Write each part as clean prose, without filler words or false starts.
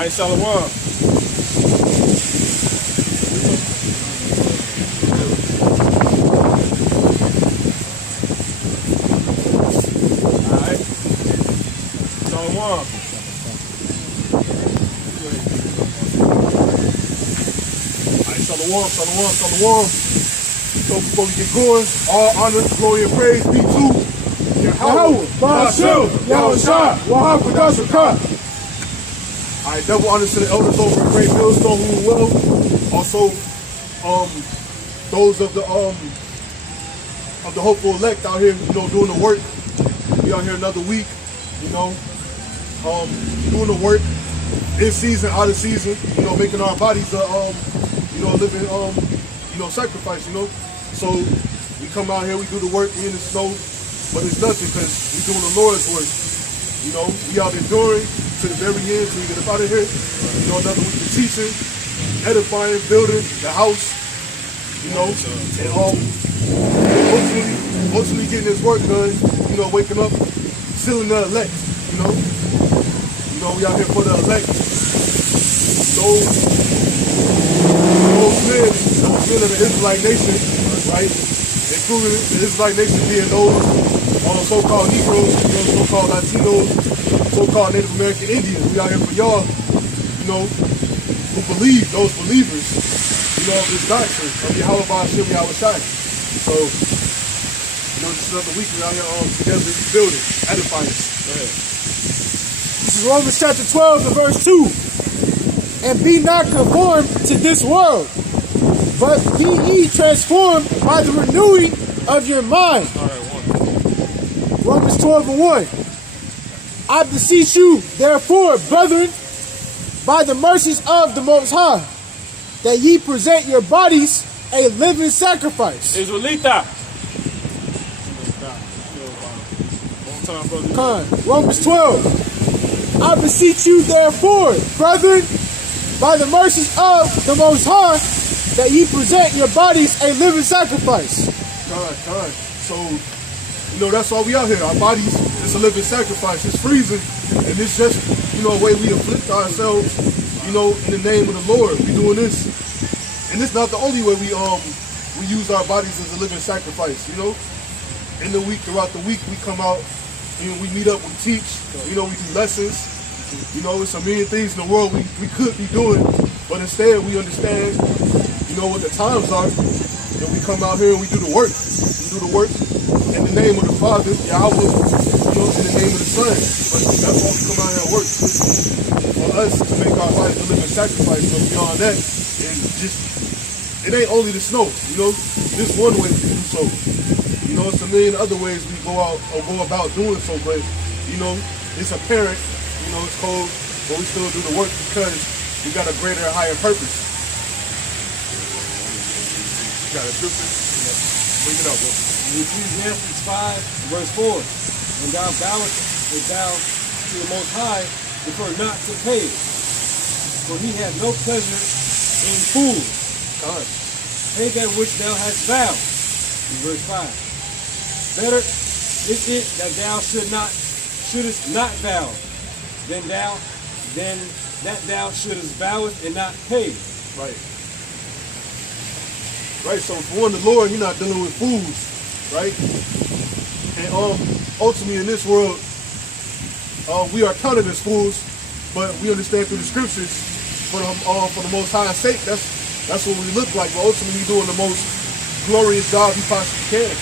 Alright, Shalom. Alright. Shalom. Alright, Shalom. So before we get going, all honor, glory, and praise be to Yahweh, Ba'ashem, Yahushua, Wahab, Alright, double honors to the elders over at Great Millstone who will. Also, those of the hopeful elect out here, doing the work. We out here another week, doing the work in season, out of season, making our bodies a living sacrifice, So we come out here, we do the work, we in the snow, but it's nothing because we're doing the Lord's work. We out enduring to the very end till we get up out of here. Another week of teaching, edifying, building the house, and ultimately getting this work done, waking up, sealing the elect, we out here for the elect. Those men of the Israelite nation, right? Including the Israelite nation being those so-called Negroes, so-called Latinos, so-called Native American Indians. We out here for y'all, who believe, those believers, of this doctrine of Yahweh Ba'ashem Yahushua. So, just another week we out here together rebuilding, edifying. Go ahead. This is Romans chapter 12 and verse 2. And be not conformed to this world, but be ye transformed by the renewing of your mind. Romans 12 and 1. I beseech you, therefore, brethren, by the mercies of the Most High, that ye present your bodies a living sacrifice. Israelita. Romans 12. I beseech you, therefore, brethren, by the mercies of the Most High, that ye present your bodies a living sacrifice. God. So, that's why we out here. Our bodies is a living sacrifice. It's freezing, and it's just, a way we afflict ourselves, in the name of the Lord. We doing this, and it's not the only way we use our bodies as a living sacrifice. In the week, throughout the week, we come out, we meet up, we teach. We do lessons. It's a million things in the world we could be doing, but instead we understand, what the times are, and we come out here and we do the work. We do the work in the name of the Father, Yahweh, in the name of the Son. But that's why we come out here and work for us to make our life a living sacrifice. But beyond that, it ain't only the snow. This one way we do so. It's a million other ways we go out or go about doing so. But it's apparent. It's cold, but we still do the work because we got a greater and higher purpose. You got a scripture? Bring it up, bro. Ecclesiastes 5, verse 4. When thou bowest to the Most High, prefer not to pay, for he hath no pleasure in fools. God. Pay that which thou hast vowed. In verse 5. Better is it that thou shouldest not vow, than that thou shouldest vow it and not pay. Right. So for one, the Lord, He's not dealing with fools, right? And ultimately in this world, we are counted as fools, but we understand through the scriptures, for the Most High's sake, that's what we look like. But ultimately, we're doing the most glorious job we possibly can.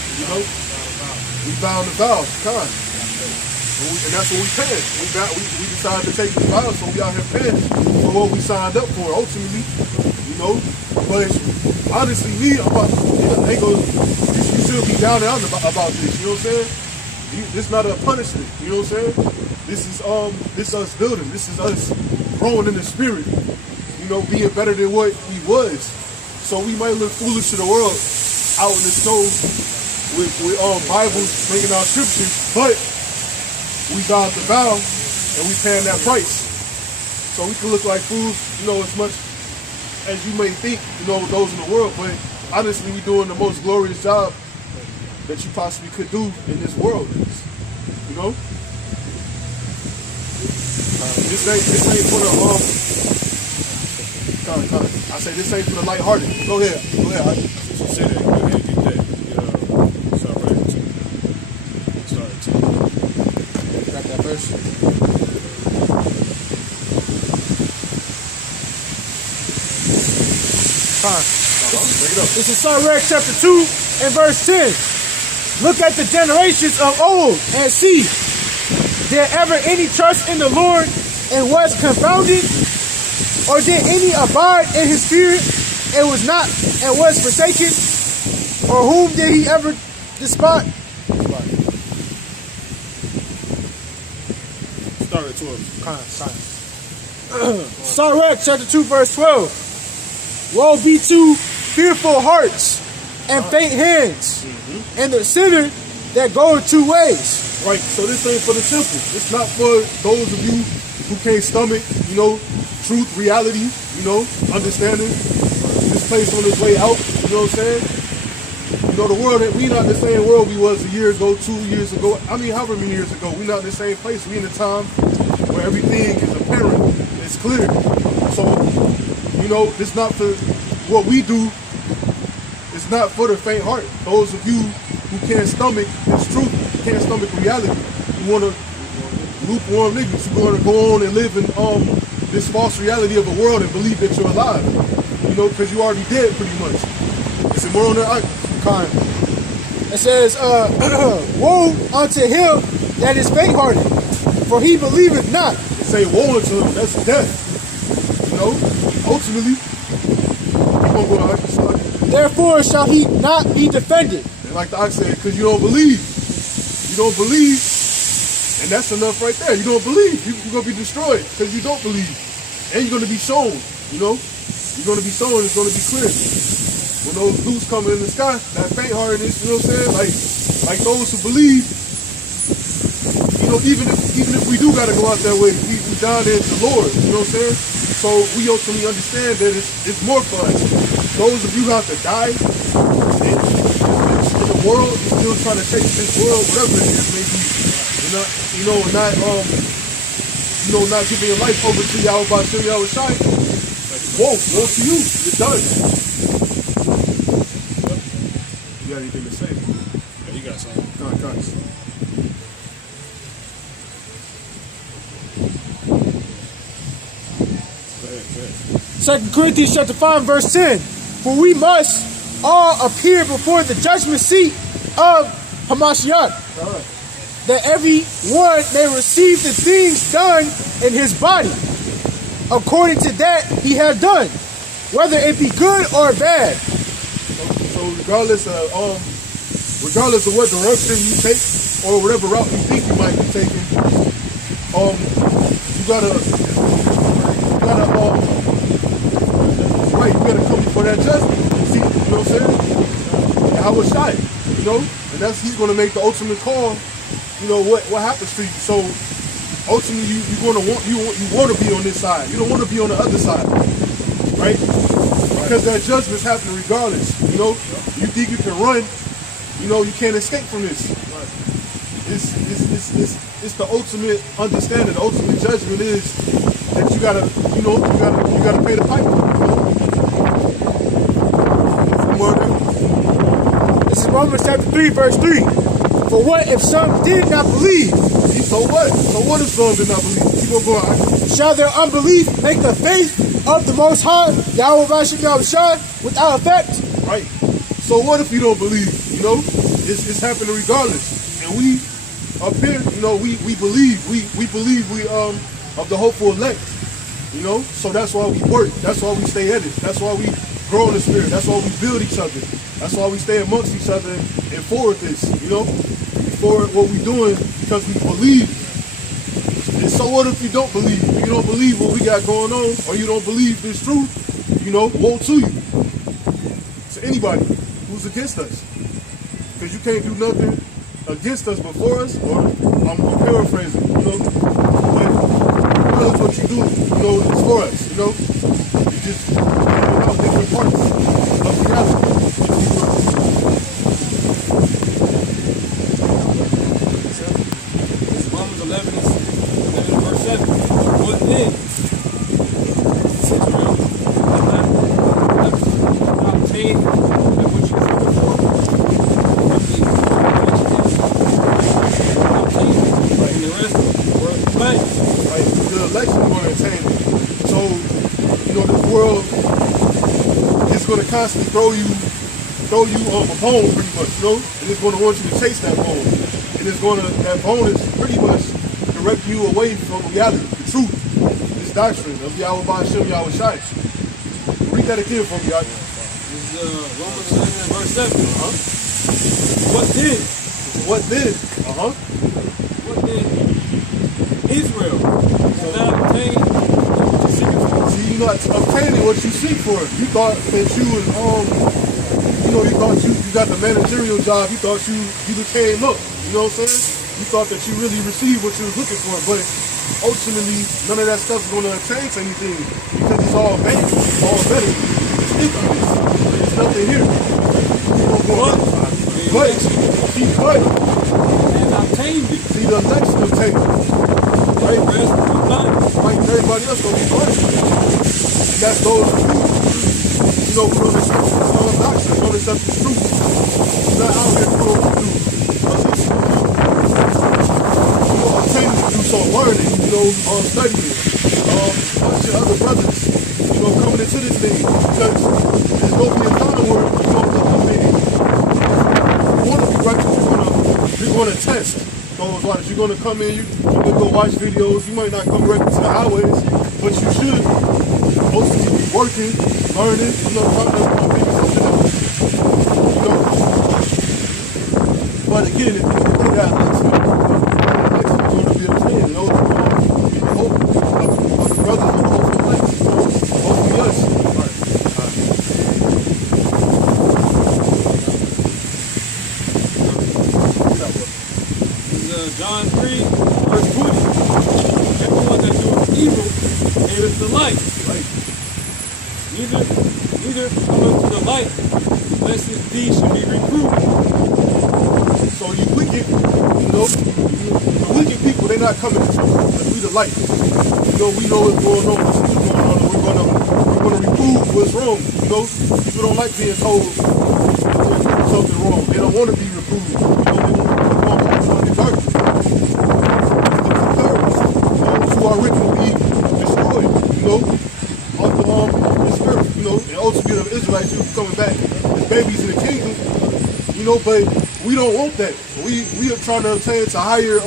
We bound the vows, God. And that's what we paying. We decided to take this vow, so we out here paying for what we signed up for, ultimately, you know. But honestly, me, you should be down and out about this, you know what I'm saying? This is not a punishment, you know what I'm saying? This is us building. This is us growing in the spirit, you know, being better than what we was. So we might look foolish to the world out in the snow with Bibles, making our scriptures, but we got the vow and we paying that price. So we can look like fools, you know, as much as you may think, you know, those in the world, but honestly, we doing the most glorious job that you possibly could do in this world, you know. This ain't for the I say this ain't for the lighthearted. Go ahead. Since you said that, go ahead and get that. Start right at 2. Start at 2. Got that verse? This is Sirach chapter 2 and verse 10. Look at the generations of old and see, did ever any trust in the Lord and was confounded? Or did any abide in his fear and was forsaken? Or whom did he ever despise? Start at 12. Sirach chapter 2 verse 12. Woe be to fearful hearts and faint hands, and the sinner that goeth 2 ways. Right, so this ain't for the simple. It's not for those of you who can't stomach, you know, truth, reality, you know, understanding this place on its way out, you know what I'm saying? You know, the world, we not the same world we was a year ago, 2 years ago, I mean, however many years ago. We not in the same place. We in a time where everything is apparent, it's clear. So, you know, it's not for what we do. It's not for the faint heart. Those of you who can't stomach this truth, can't stomach reality, you want to lukewarm niggas, you want to go on and live in this false reality of a world and believe that you're alive, you know, because you already dead pretty much. Is it more on that? It says, woe unto him that is faint-hearted, for he believeth not. It say woe unto him, that's death, you know, ultimately. Keep on going, therefore shall he not be defended. And like the ox said, because you don't believe. You don't believe, and that's enough right there. You don't believe. You're going to be destroyed because you don't believe. And you're going to be shown, you know. You're going to be shown, it's going to be clear. When those blues come in the sky, that faint-heartedness, you know what I'm saying? Like those who believe, you know, even if we do got to go out that way, we down there to the Lord, you know what I'm saying? So we ultimately understand that it's more for us. Those of you who have to die in the world, you're still trying to take this world, whatever it is, maybe, not giving your life over to Yahweh by Shem Yahweh Shai. Woe to you, you're done. You got anything to say? Yeah, you got something. Guys. Go ahead. 2 Corinthians chapter 5 verse 10. For we must all appear before the judgment seat of Hamashiach, that every one may receive the things done in his body, according to that he has done, whether it be good or bad. So regardless of what direction you take or whatever route you think you might be taking, you gotta come before that judgment. See, you know what I'm saying? And I was shy, you know, and he's gonna make the ultimate call. You know what happens to you. So ultimately, you want to be on this side. You don't want to be on the other side, right? Because that judgment's happening regardless. You know, you think you can run, you know, you can't escape from this. It's the ultimate understanding. The ultimate judgment is that you gotta pay the piper. This is Romans chapter 3 verse 3. For what if some did not believe? So what? So what if some did not believe? Keep on going. Shall their unbelief make the faith of the Most High, Yahweh Bashem Yahweh Shai, without effect? Right. So what if you don't believe? You know, it's happening regardless. And we up here, you know, we believe. We believe we of the hopeful elect. You know, so that's why we work. That's why we stay at it. That's why we grow in the spirit. That's why we build each other. That's why we stay amongst each other and forward this. You know, forward what we're doing because we believe. And so what if you don't believe? If you don't believe what we got going on, or you don't believe this truth, you know, woe to you. To anybody who's against us. Because you can't do nothing against us before us, or I'm paraphrasing, you know. But regardless what you do, you know, it's for us, you know. You just figure out different parts of reality. It's Romans 11 verse 7. What then? Israel not obtained that which you took before. And the rest were blank. Right? The election is going to attain it. So, you know, this world is going to constantly throw you a bone, pretty much, you know, and it's going to want you to chase that bone. And it's going to, that bone is pretty much directing you away from reality, the truth, this doctrine of Yahweh Ba'ashem Yahweh Shai. Read that again for me, y'all. This is Romans 11 verse 7. What then? What then? What then? Israel shall not obtain what you seek for. See, you're not obtaining what you seek for. You thought that you was, you know, you thought you got the managerial job. You thought you became up. You know what I'm saying? You thought that you really received what you was looking for, but ultimately, none of that stuff is going to attain to anything because it's all vain, it's all better. It's infamous. There's nothing here. But And obtained it. see, the election will take it. Right? Like everybody else gonna be blind. That's those who, you know, who don't accept the doctrine, don't accept the truth. You're not out here doing what you do. You know, attaining to do so, learning, you know, studying, watching other brothers, you know, coming into this thing. Because there's gonna be a time where, you know, the other thing, you want to be righteous, you're gonna test those waters. You're gonna come in, you're gonna go watch videos. You might not come directly to the highways, but you should mostly be working, learning, you know, you know. But again, if you do that, it's going to be a thing, you know. The hope of the brothers of the hopeful place. Hopefully us. John 3, verse 20. Everyone that doeth evil hateth the light. Right. Neither cometh to the light, lest his deeds should be reproved. So you wicked, you know, the wicked people, they're not coming to us. We the light. You know, we know what's going on, what's going on, and we're gonna reprove what's wrong. You know, people don't like being told they're doing something wrong. They don't want to be reproved. You know, they want to walk in darkness. Those who are written will be destroyed, you know, on this earth, you know, and ultimately the Israelites who are coming back as babies in the kingdom, you know, but we don't want that. We are trying to attain to higher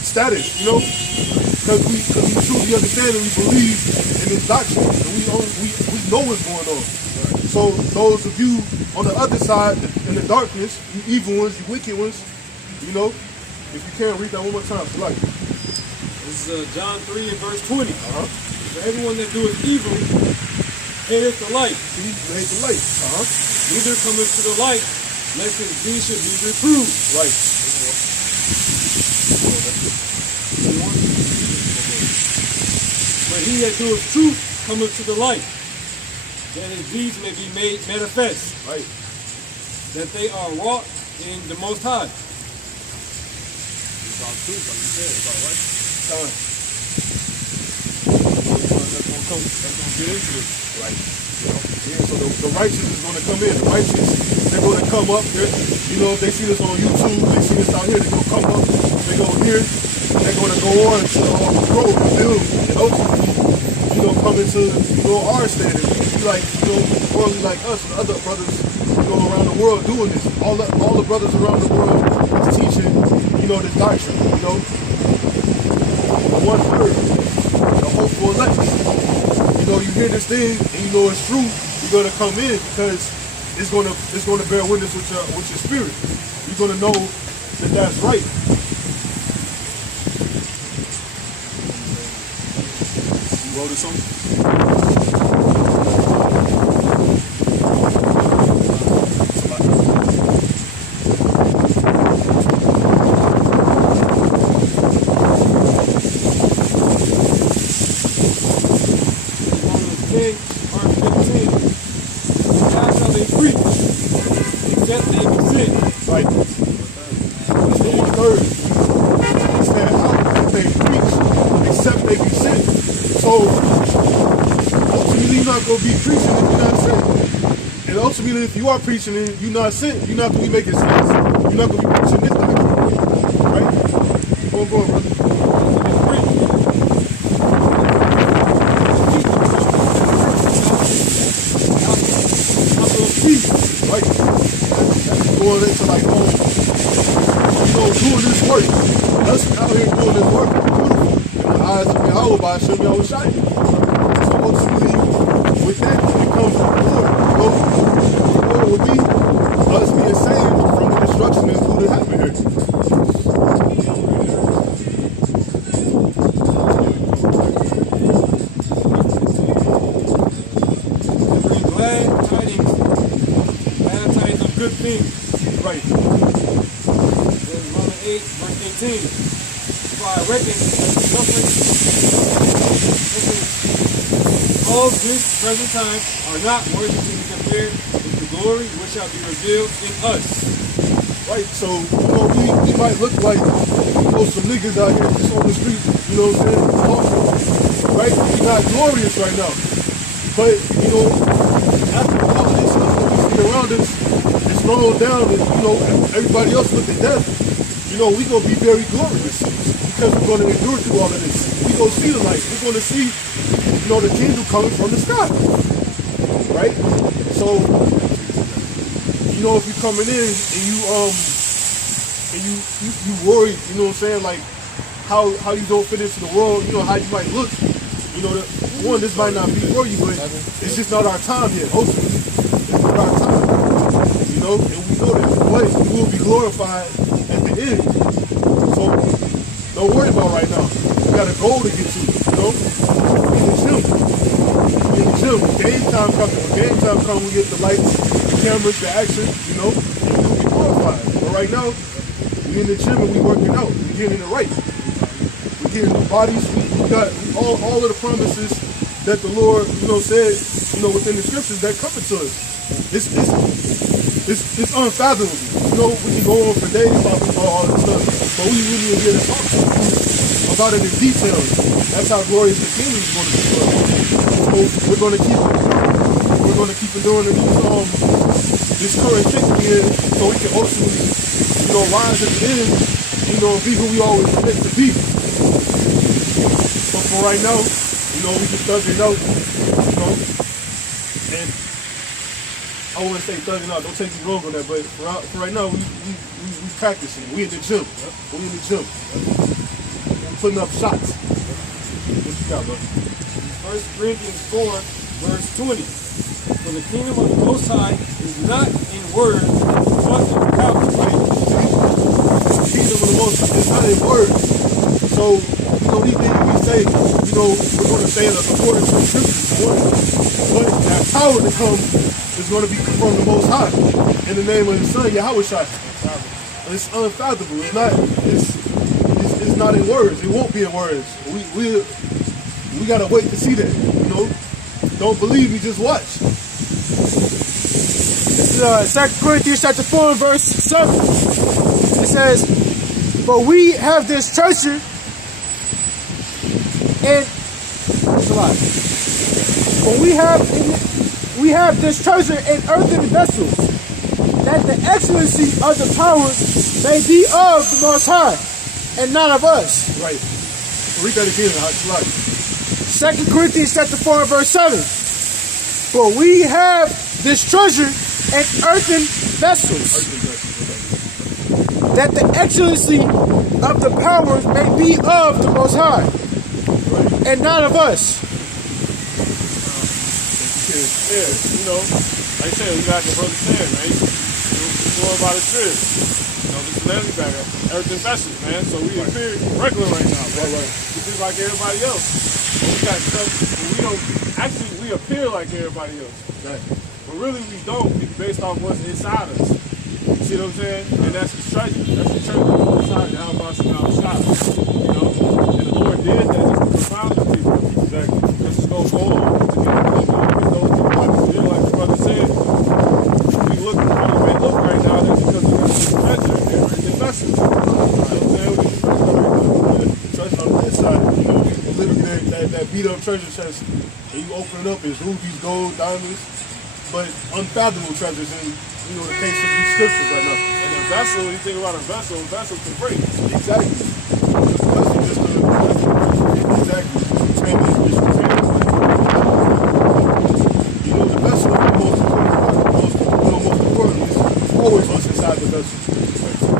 status, you know, because we truly understand and we believe in this doctrine, and we know what's going on. So those of you on the other side, in the darkness, you evil ones, you wicked ones, you know, if you can, read that one more time. Like, This is John 3 and verse 20. For everyone that doeth evil hateth the light. see, you hate the light. Neither cometh to the light, lest his deeds should be reproved. Right. But he that doeth truth cometh to the light, that his deeds may be made manifest, Right. that they are wrought in the Most High. It's about truth, like you said, it's about right. That's gonna get into this. Right. Yeah, so the righteous is going to come in. The righteous, they're going to come up. You know, if they see this on YouTube, they see this out here, they're going to come up. They go here. They're going to go on to grow and build and ultimately, you know, come into, you know, our standard. Be like, you know, worldly like us and other brothers, you know, around the world doing this. All the brothers around the world is teaching, you this doctrine, the one word, the hopeful elect. You hear this thing and you know it's true, you're gonna come in because it's gonna bear witness with your spirit. You're gonna know that that's right. You wrote it something? Right. It's the one third. It said, how can they preach except they be sent? So, ultimately, you're not going to be preaching if you're not sent. And ultimately, if you are preaching and you're not sent, you're not going to be making sense. You're not going to be preaching this doctrine. Right? Keep on going, brother. Right? Going into like, doing this work. Us out here doing this work. Beautiful. In the eyes of Yahweh, by Hashem Yahweh Shai. So ultimately, with that, it comes from the Lord. The Lord will be us being saved from the destruction that's going to happen here. Bring glad tidings of good things. Right. Then Romans 8, verse 18. For I reckon that the suffering of this present time are not worthy to be compared with the glory which shall be revealed in us. Right, so, we might look like, some niggas out here just on the street, what I'm saying, talking, right? We're not glorious right now. But, after all of this stuff that we see around us, it's rolled down and, everybody else look at death, we're going to be very glorious because we're going to endure through all of this. We're going to see the light. We're going to see, the kingdom coming from the sky, right? So, if you're coming in and you worried, like how you don't fit into the world, how you might look, this might not be for you, but it's just not our time yet. Hopefully, it's not our time, and we know that, but we will be glorified at the end. So don't worry about right now. We got a goal to get to, in the gym. Game time coming. When game time comes, we get the lights, the cameras, the action, and we'll be glorified. But right now, we in the gym and we working out. We getting it right. We getting the bodies. We got all of the promises that the Lord, said, within the scriptures that coming to us. It's unfathomable. We can go on for days talking about all this stuff, but we really are here to talk about it in detail. That's how glorious the kingdom is going to be. So we're going to keep doing this current thing here, so we can ultimately, rise at the end, be who we always meant to be. But for right now, we just thugging out, and I wouldn't say thugging out, don't take me wrong on that, but for right now, we practicing. We in the gym. We in the gym. We're putting up shots. What you got, bro? 1 Corinthians 4, verse 20. For the kingdom of the Most High is not in word, but in power. Right? The kingdom of the Most High is not in word. So, these things we say, we're going to say it according to the scriptures. But that power to come is going to be from the Most High in the name of His Son, Yahweh Shai. It's unfathomable. It's not in words. It won't be in words. We gotta wait to see that. Don't believe me, just watch. This is 2 Corinthians chapter 4, verse 7. It says, "For we have this treasure and but we have this treasure in earthen vessels, that the excellency of the power may be of the Most High, and not of us." Right. Read that again. 2 Corinthians chapter 4, verse 7. "For we have this treasure in earthen vessels, that the excellency of the powers may be of the Most High, and not of us. Yeah, you know, like I said, we got the brother saying, man. He's going about his trip. You know, this is Leslie back up. Everything vessels, man. So we appear regular right now, man. We're just like everybody else. But we got stuff, but we don't, actually, we appear like everybody else. But really, we don't. It's based off what's inside us. You see what I'm saying? And that's his treasure. That's the treasure that's inside the Alabama shop. You know? And the Lord did that just to confound the people. Exactly. This is going to go on to get those people like the Israelites, like brother said. We look how we may look right now, that's because we got this treasure and everything vessels. You know what I'm saying? We just Treasure on the inside, you know, literally that beat up treasure chest, and you open it up, it's rubies, gold, diamonds, but unfathomable treasures in, you know, the case of these scriptures right now. and a vessel, you think about a vessel can break. Exactly. Exactly. You know, the vessel is the most important is always what's inside the vessel.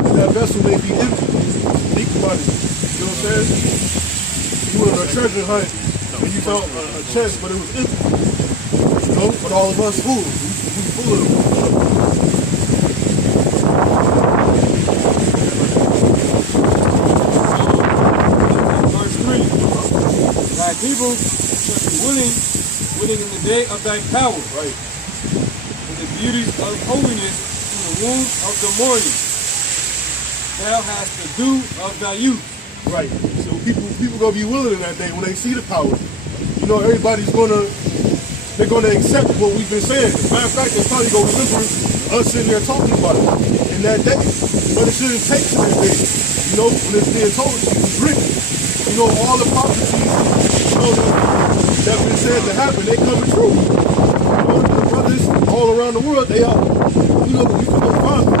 And that vessel may be empty. Think about it. You know what I'm saying? You went on a treasure hunt and you found a chest, but it was empty. You know, but all of us full. We full of them. Verse 3. Thy people shall be willing in the day of thy power, Right. in the beauties of holiness in the womb of the morning. Thou hast the dew of thy youth. Right. So people gonna be willing in that day when they see the power. You know, they're gonna accept what we've been saying. As a matter of fact, they're probably gonna remember us sitting there talking about it in that day. But it shouldn't take to that day. You know, when it's being told to you, it's written. You know, all the prophecies, you know, that's been said to happen, they coming true. You know, the brothers all around the world, they are, you know, we can go find them.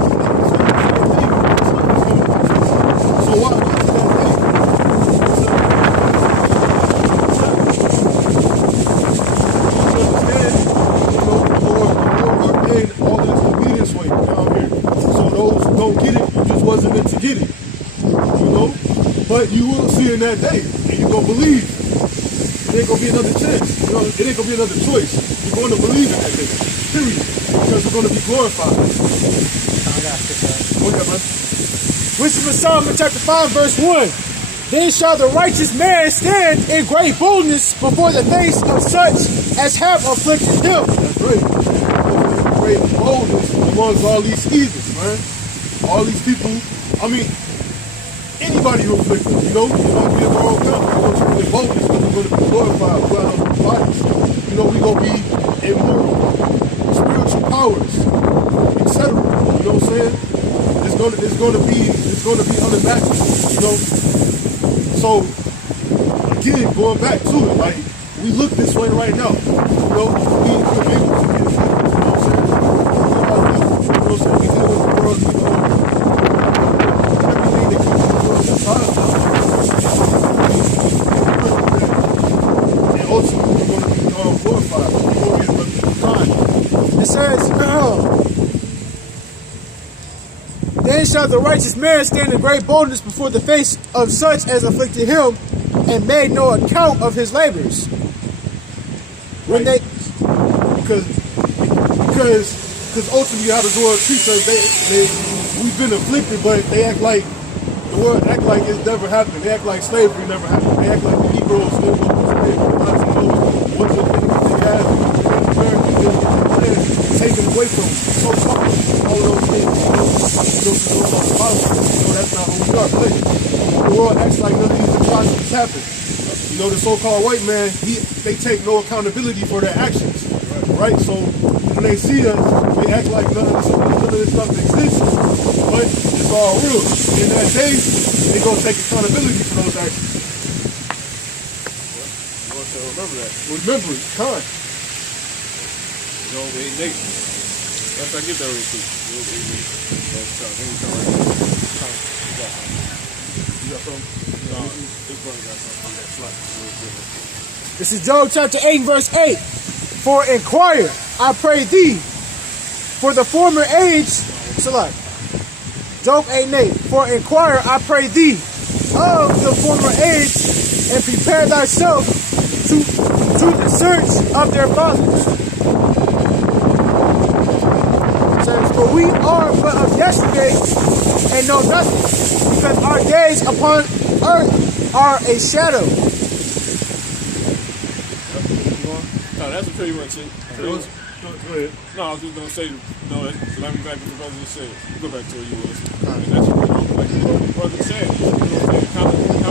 So why not that day? You understand? You know, the Lord ordained all this obedience way down here. So those who don't get it, you just wasn't meant to get it. You know? But you will see in that day, and you're going to believe. It ain't going to be another chance. You know, it ain't going to be another choice. You're going to believe in that day. Period. Because we're going to be glorified. Go ahead, man. Wisdom of Solomon chapter 5 verse 1. Then shall the righteous man stand in great boldness before the face of such as have afflicted him. That's great. Great boldness amongst all these heathens, man. All these people, I mean, anybody who afflicts them, you know, we're going to be in our own company. We're going to be boldness because we're going to be glorified. We're going to be bodies. You know, we're going to be immortal, spiritual powers, etc. You know what I'm saying? It's going to be unimaginable, you know? So, again, going back to it, like, we look this way right now. You know, we're able to get afflicted, you know what I'm saying? You know what I'm saying? We deal with the world, you know, everything that comes to the world inside us. And ultimately, we're going to be glorified. We're going to be kind. It says, then shall the righteous man stand in great boldness before the face of such as afflicted him, and made no account of his labors. When Right. Because ultimately how the world treats us, we've been afflicted, but they act like the world act like it's never happened. They act like slavery never happened. They act like the Negroes still go to slavery. What's the thing that they have in America didn't get their land taken away from them. So all of those things, you know, that's not who we are. But the world acts like none of these atrocities happen. You know, the so-called white man, they take no accountability for their actions, right? So when they see us, they act like none of this stuff exists, but it's all real. In that day, they gonna take accountability for those actions. You want to remember that. Remember it, kind. You know, let's not get that real quick. You got something? This brother got something on that slide real quick. This is Job chapter 8 verse 8. For inquire, I pray thee, for the former age, select. Job 8:8. For inquire, I pray thee, of the former age, and prepare thyself to the search of their fathers. It says, for we are but of yesterday and know nothing, because our days upon earth are a shadow. No, that's a pretty much it. Go ahead. No, I was just gonna say, no, let me back to the brother just said. Go back to what you was. And that's what, like the brother said. Kind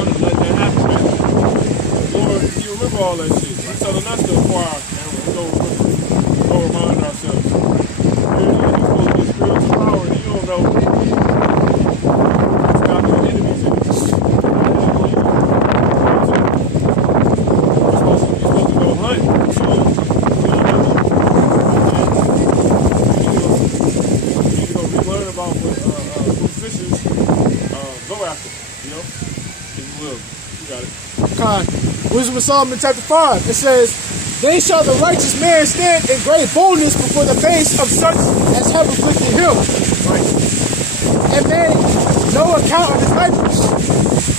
of let that happen, man. Lord, you remember all that shit. You're telling us to acquire and go remind ourselves. You're supposed to get spiritual power, and you don't know. It's got no enemies in it. You're supposed to go hunt. So, learn about what fishers go after, you know? If you will. You got it. Wisdom of Solomon chapter 5. It says, then shall the righteous man stand in great boldness before the face of such as have afflicted him. Right. And made no account of his labors.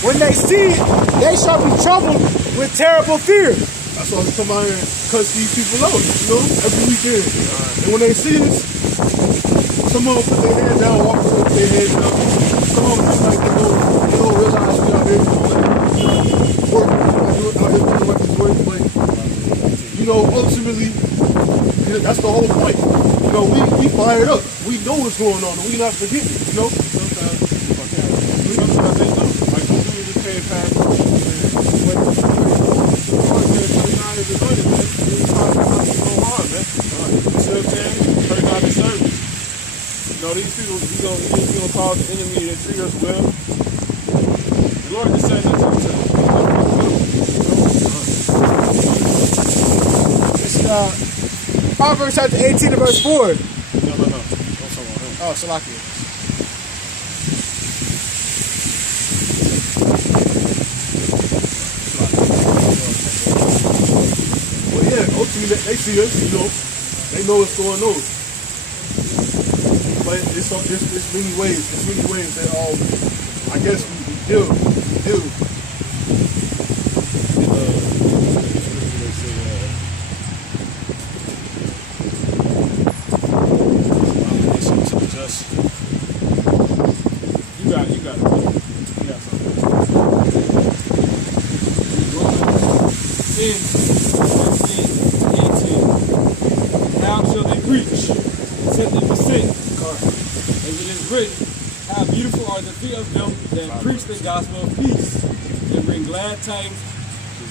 When they see it, they shall be troubled with terrible fear. That's why we come out here and cuss these people out, you know, every weekend. And when they see us, some of them put their head down, walk with their head down. Some of them just like they don't realize we out here work, out here doing what this work, but you know, ultimately, that's the whole point. You know, we fired up. We know what's going on, and we not forgetting, you know? Sometimes they know. Like, some dudes just pay past the whole man. But $39 is money, man. It's not so hard, man. You see what I'm saying? $39 is service. You know, these people, you gonna call the enemy that treat us well. The Lord just said that to himself. It's Proverbs chapter 18 and verse 4. No. Don't talk about him. Oh, Salakia. Well, yeah, ultimately, they see us, you know. They know what's going on. But it's many ways. It's many ways that I guess we deal. You got something. 10, 15, 18. How shall they preach? Except they forsake. As it is written, how beautiful are the feet of them that preach the gospel of peace and bring glad tidings of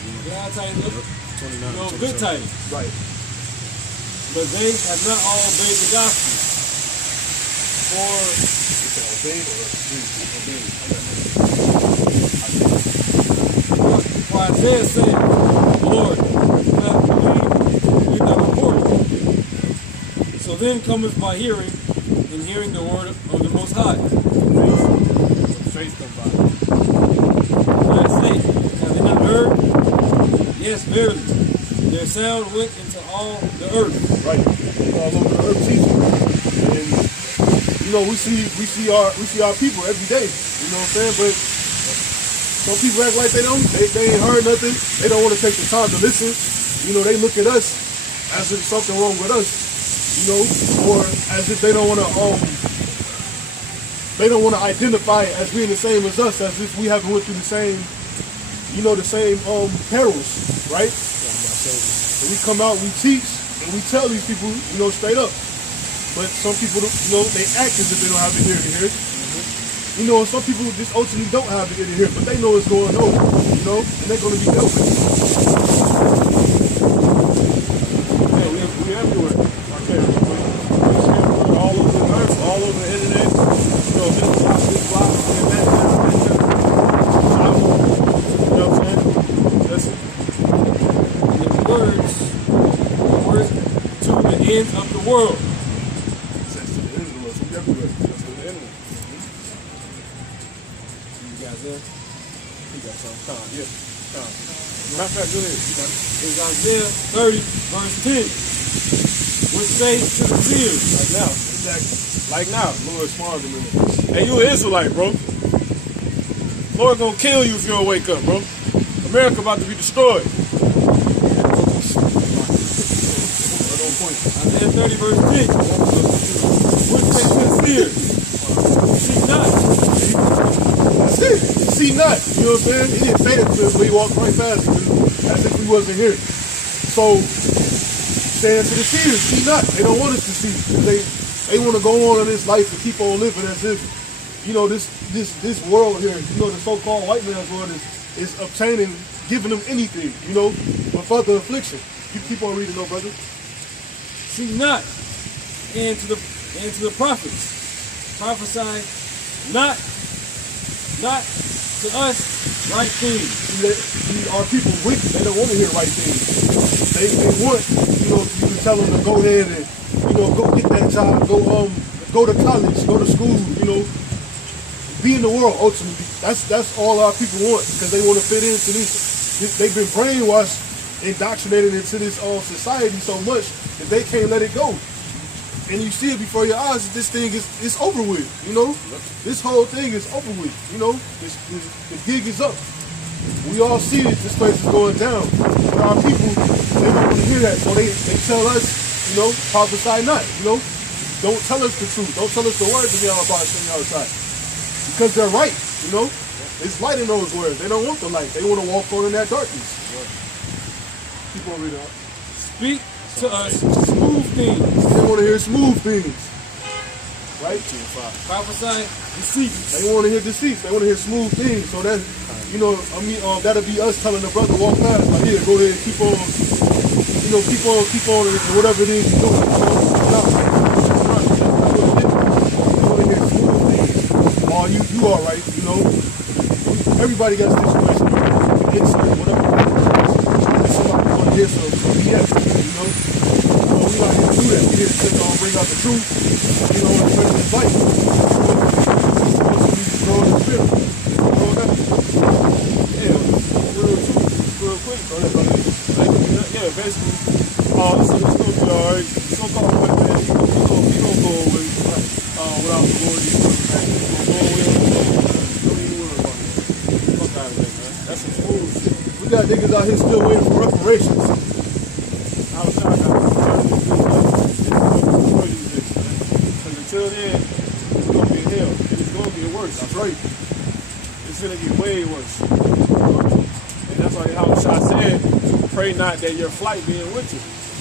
good tidings. Right. But they have not all obeyed the gospel. For Isaiah said, Lord, we do not believe, we not report. So then cometh by hearing, and hearing the word of the Most High. Faith come by. Verse 8, have they not heard? Yes, verily. Their sound went into all the earth. Right. All over the earth teaching. And you know, we see our people every day. You know what I'm saying? But some people act like they ain't heard nothing. They don't want to take the time to listen. You know, they look at us as if something wrong with us. You know, or as if they don't want to identify it as being the same as us, as if we haven't went through the same perils, right? And we come out, we teach, and we tell these people, you know, straight up. But some people, you know, they act as if they don't have the ear to hear. You know, some people just ultimately don't have the ear to hear, but they know what's going on, you know, and they're going to be dealt with. Yeah, we everywhere. All over the earth, all over the internet. You know, this block, and that. You know what I'm saying? That's it. The words to the ends of the world. Says to the end of the world, so we everywhere. That's to the end of it. You guys there? You got some time. Yeah. Time. Matter of fact, go ahead. You got it. It's Isaiah 30, verse 10. Which say to the seers, like now, Exactly. Like now. Lord smarter than us. Hey, you an Israelite, bro. Lord gonna kill you if you don't wake up, bro. America about to be destroyed. Right on point. Isaiah 30 verse 10. Which makes sincere. Seek not. That's it. See not. You know what I'm saying? He didn't say that to us, but he walked right past us as if we wasn't here. So, saying to the seers, see not. They don't want us to see. They want to go on in this life and keep on living as if, you know, this world here, you know, the so-called white man's world is obtaining, giving them anything, you know, but further affliction. You keep on reading, though, brother. Seek not. And to the prophets. Prophesy not to us right things. Our people wicked. They don't want to hear right things. They want, you know, you can tell them to go ahead and, you know, go get that job, go to college, go to school, you know, be in the world ultimately. That's all our people want because they want to fit into this. They've been brainwashed, indoctrinated into this society so much that they can't let it go. And you see it before your eyes. This thing is over with, you know. This whole thing is over with, you know. The gig is up. We all see it. This place is going down. But our people, they don't want to hear that. So they tell us, you know, prophesy not, you know. Don't tell us the truth. Don't tell us the words of y'all about sitting outside. Because they're right, you know. It's light in those words. They don't want the light. They want to walk on in that darkness. Keep on reading out. Speak to us smooth things. They want to hear smooth things. Right? Prophesy deceit. They want to hear deceits. They want to hear smooth things. So that, you know, I mean, that'll be us telling the brother walk past, like, here, go ahead, keep on, you know, keep on, and whatever it is you're doing. You know? They want to hear smooth things. Oh, you all right, you know. Everybody got situation. Insert whatever. Somebody want to hear some BS, you know. So we not here to do that. We here to sit down and bring out the truth, you know, and bring this light. Grow in the spirit. Grow up. Yeah, real quick. Yeah, basically, so it's going to be alright. So-called white man, he gonna go away without the Lord. He's going to go away on his own. Don't even worry about it. Fuck out of there, man. That's some bullshit. We got niggas out here still waiting for reparations. I was trying to destroy these niggas, man. Because until then, it's going to be hell. It's going to get worse. That's right. It's going to get way worse. And that's why how Shah said, pray not that your flight be in winter.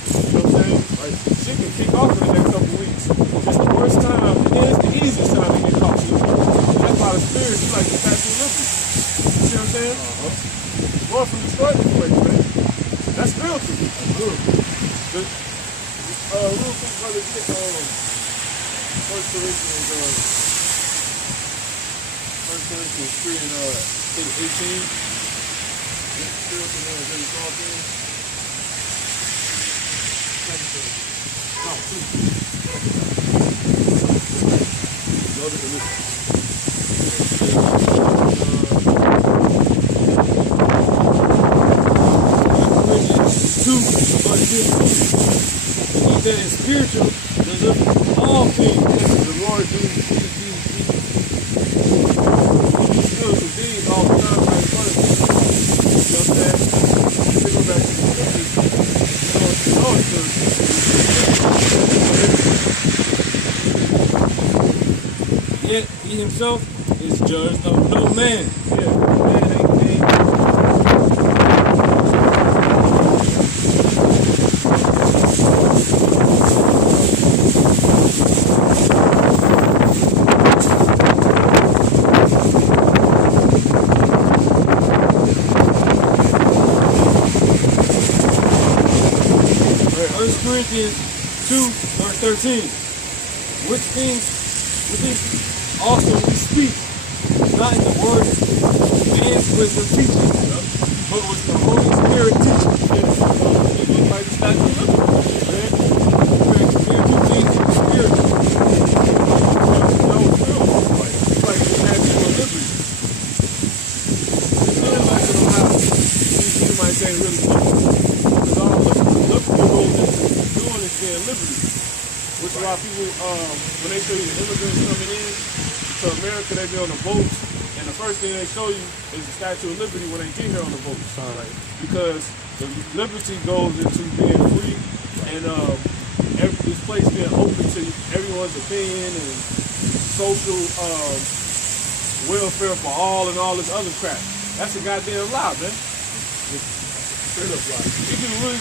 You know what I'm saying? Like, shit can kick off in the next couple of weeks. It's the worst time, and it's the easiest time to get caught. That's why the spirit is like the Statue of Liberty. You see what I'm saying? Lord from destroy this place, man. That's real to me. Real quick, brother, get 1 Corinthians 3 and 18. Spiritual man is really called things. He that is spiritual does all things. The Lord do spiritual things all the time right in front of you. You know what I'm saying? You go back to the scriptures. You know it's Yet he himself is judged of no man. yeah, man ain't Corinthians 2, verse 13. Which things also we speak, not in the word of man's wisdom teaching, but with the Holy Spirit teaching. It looks like the Statue of Liberty. There are two things spiritual. it's like the Statue of Liberty. It's really like in Ohio. You might say really close. Because all Liberty goes into doing is being liberty. Which is why why people, when they show you the immigrants coming in to America, they be on the boats, and the first thing they show you is the Statue of Liberty when they get here on the boats. Right? Because the liberty goes into being free, and this place being open to everyone's opinion and social welfare for all and all this other crap. That's a goddamn lie, man. Straight up lie. You can really,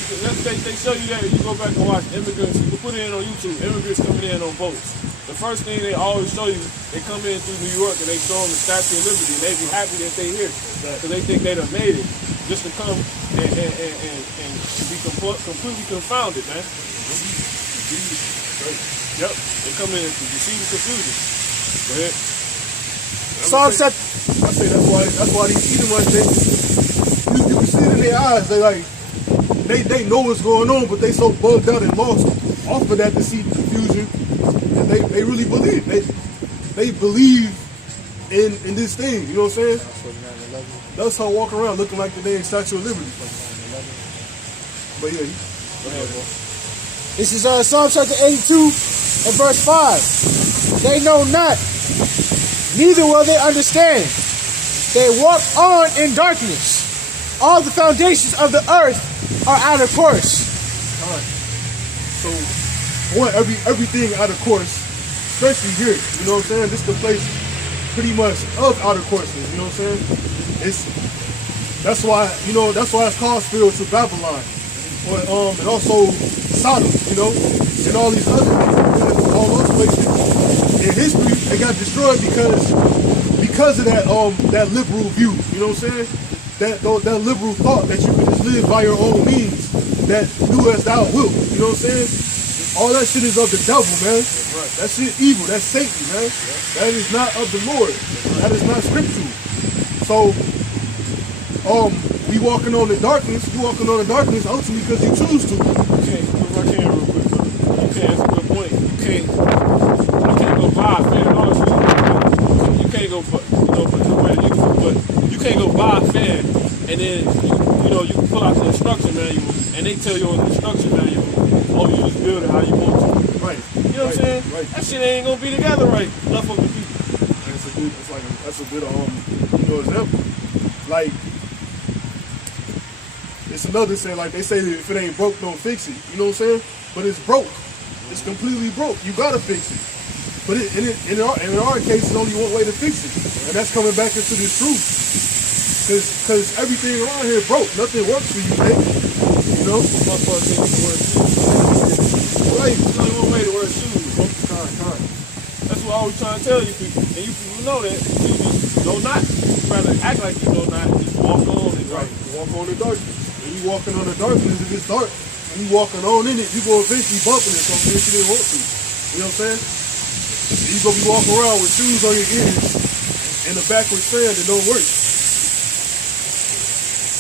they show you that, you go back and watch immigrants, you can put it in on YouTube, immigrants coming in on boats. The first thing they always show you, they come in through New York and they show them the Statue of Liberty, and they be happy that they here, because they think they done made it, just to come and be completely confounded, man. Yep, they come in to deceive and confusion. Go ahead. Psalm chapter. I say that's why these Edomites, you can see it in their eyes. They know what's going on, but they so bugged out and lost off of that deceit and confusion, and they really believe. They believe in this thing. You know what I'm saying? That's how I walk around looking like the damn Statue of Liberty. But yeah, go ahead, bro. This is Psalm chapter 82 and verse 5. They know not, neither will they understand. They walk on in darkness. All the foundations of the earth are out of course. All right. So, one, everything out of course, especially here. You know what I'm saying? This is the place pretty much of out of courses. You know what I'm saying? That's why it's called spiritual Babylon. But, and also Sodom, you know, and all these other things, all those places in history, they got destroyed because of that liberal view, you know what I'm saying? That liberal thought that you can just live by your own means, that do as thou wilt, you know what I'm saying? All that shit is of the devil, man. That shit evil, that's Satan, man. That is not of the Lord. That is not scriptural. So, we walking on the darkness. You walking on the darkness ultimately because you choose to. Okay, I can't real quick, bro. Okay, that's a good point. You can't go buy a fan. You can't go, but you can't go buy a fan and then you can pull out the instruction manual and they tell you on the instruction manual, oh, you just build it how you want to. Right. You know what I'm saying? Right. That shit ain't gonna be together right. Enough of the people. That's a good example. Like. It's another saying, like they say that if it ain't broke, don't fix it. You know what I'm saying? But it's broke. It's completely broke. You gotta fix it. But in our case, it's only one way to fix it, and that's coming back into the truth. Cause everything around here broke. Nothing works for you, man. You know? Right. There's only one way to wear shoes, bro. That's what I always trying to tell you people, and you people know that. You just know not. You rather act like you know not, and just walk on and walk on the darkness. You walking on the darkness, if it's dark, and you walking on in it, you gonna eventually bump into something that you didn't want to. You know what I'm saying? And you gonna be walking around with shoes on your ears and the backward sand that don't work.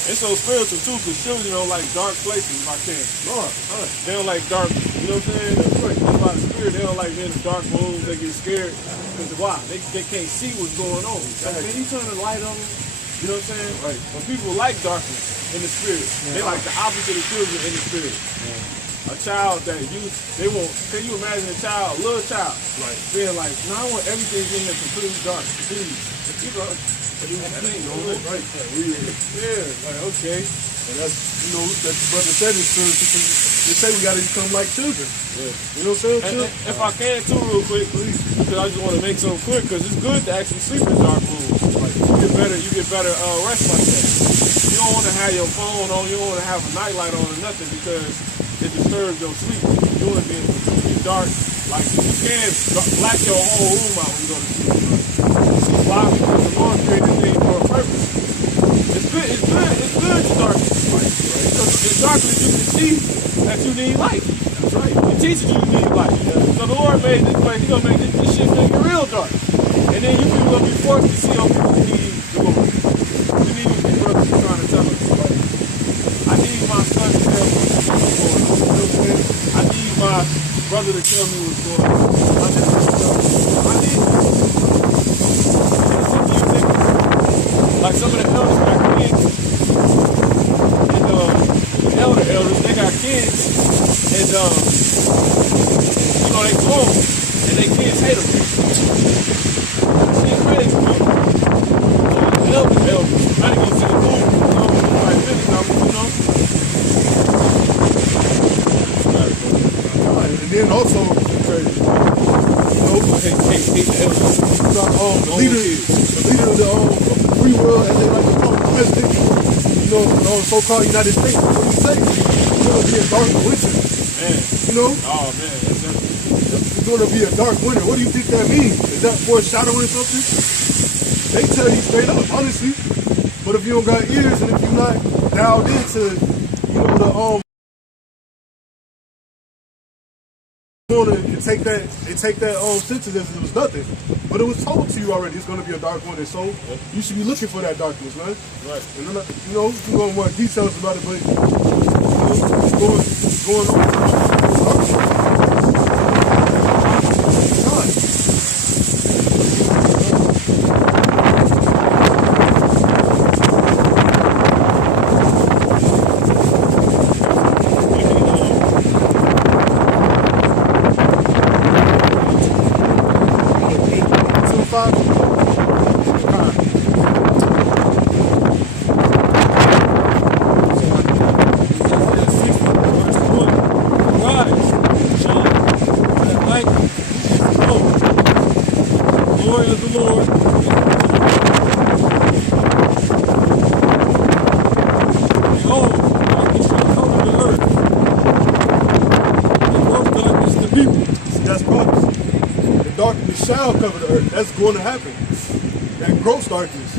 It's so spiritual too, because children don't like dark places if I can. They don't like dark, you know what I'm saying? That's right. That's why the spirit, they don't like being in dark rooms, they get scared. Because why? They can't see what's going on. Like, man, you turn the light on, you know what I'm saying? Right. When people like darkness in the spirit, they like the opposite of children in the spirit. A child that they want, can you imagine a little child, being like, no, I want everything in here completely dark, please. You know, that ain't going right. Yeah, like, okay. And that's, that brother said it to they say we gotta become like children. Yeah. You know what I'm saying? And if I can too, real quick, please, because I just want to make something clear, because it's good to actually sleep in dark rooms. You get better rest like that. You don't want to have your phone on, you don't want to have a nightlight on or nothing, because it disturbs your sleep. You want to be in dark, like you can black your whole room out when you go to sleep. Why? Because the Lord created things for a purpose. It's good to darkness. Because in darkness you can see that you need light. That's right. It teaches you need light. So the Lord made this place, He's gonna make this shit make it real dark. And then you people gonna be forced to see on people who need the Lord. We need what these brothers are trying to tell us. I need my son to tell me what's going on. I need my brother to tell me what's going on. I need like some of the elders got kids, and the elders, they got kids, and they grown, sin also crazy. You know, hate the elders. the leader of the free world, as they like to call the president, you know, so-called United States. What do you say? It's going to be a dark winter. Man. You know? Oh, man. It's going to be a dark winter. What do you think that means? Is that foreshadowing something? They tell you straight up, honestly. But if you don't got ears and if you're not dialed into, you know, take that sentence as if it was nothing. But it was told to you already it's going to be a dark winter. So you should be looking for that darkness, man. Right. And then, you know, we can go into more details about it, but you know, going on. Shall cover the earth. That's going to happen. That gross darkness,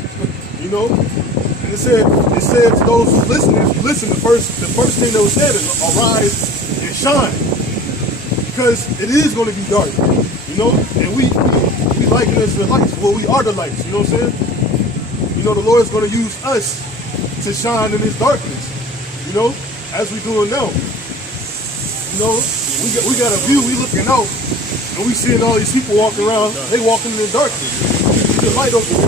you know. And it said to those who listen. The first thing that was said is arise and shine, because it is going to be dark, you know. And we liken us to the lights. Well, we are the lights. You know what I'm saying? You know, the Lord is going to use us to shine in His darkness. You know, as we doing now. You know, we got a view. We looking out. And we seeing all these people walking around, they walking in the darkness. The light over there.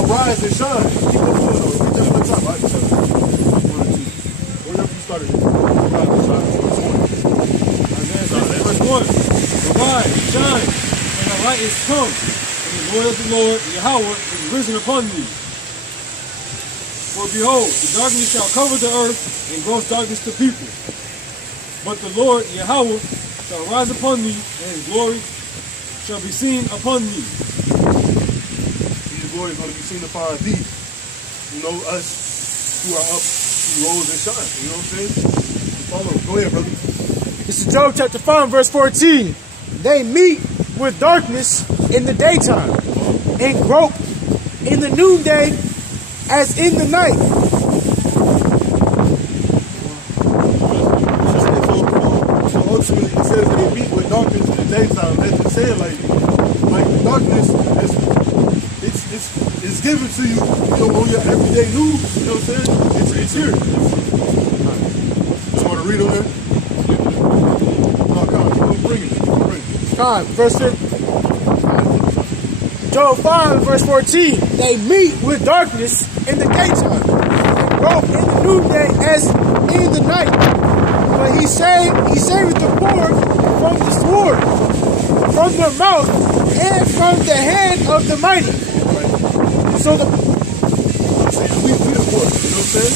Arise and shine. Keep on going though. We just went up, right? Wherever you started. Arise and shine. Verse 1. Arise, shine, and the light is come, and the glory of the Lord, Yahweh, is risen upon thee. For behold, the darkness shall cover the earth, and gross darkness the people. But the Lord, Yahweh, shall rise upon thee, and His glory shall be seen upon thee. His glory is going to be seen upon thee. You know, us who are up, who rose and shine. You know what I'm saying? Follow. Go ahead, brother. This is Job chapter 5, verse 14. They meet with darkness in the daytime, and grope in the noonday as in the night. Ultimately, it says they meet with darkness in the daytime. That's just saying, like the darkness, it's given to you, you know, on your everyday news. You know what I'm saying? It's here. Just want to read on there. No, come, bring it. Come, verse 15. Job 5, verse 14. They meet with darkness in the daytime, and grope in the noonday as in the night. But he saveth the poor from the sword, from the mouth, and from the hand of the mighty. Right. So we the poor, you know what I'm saying?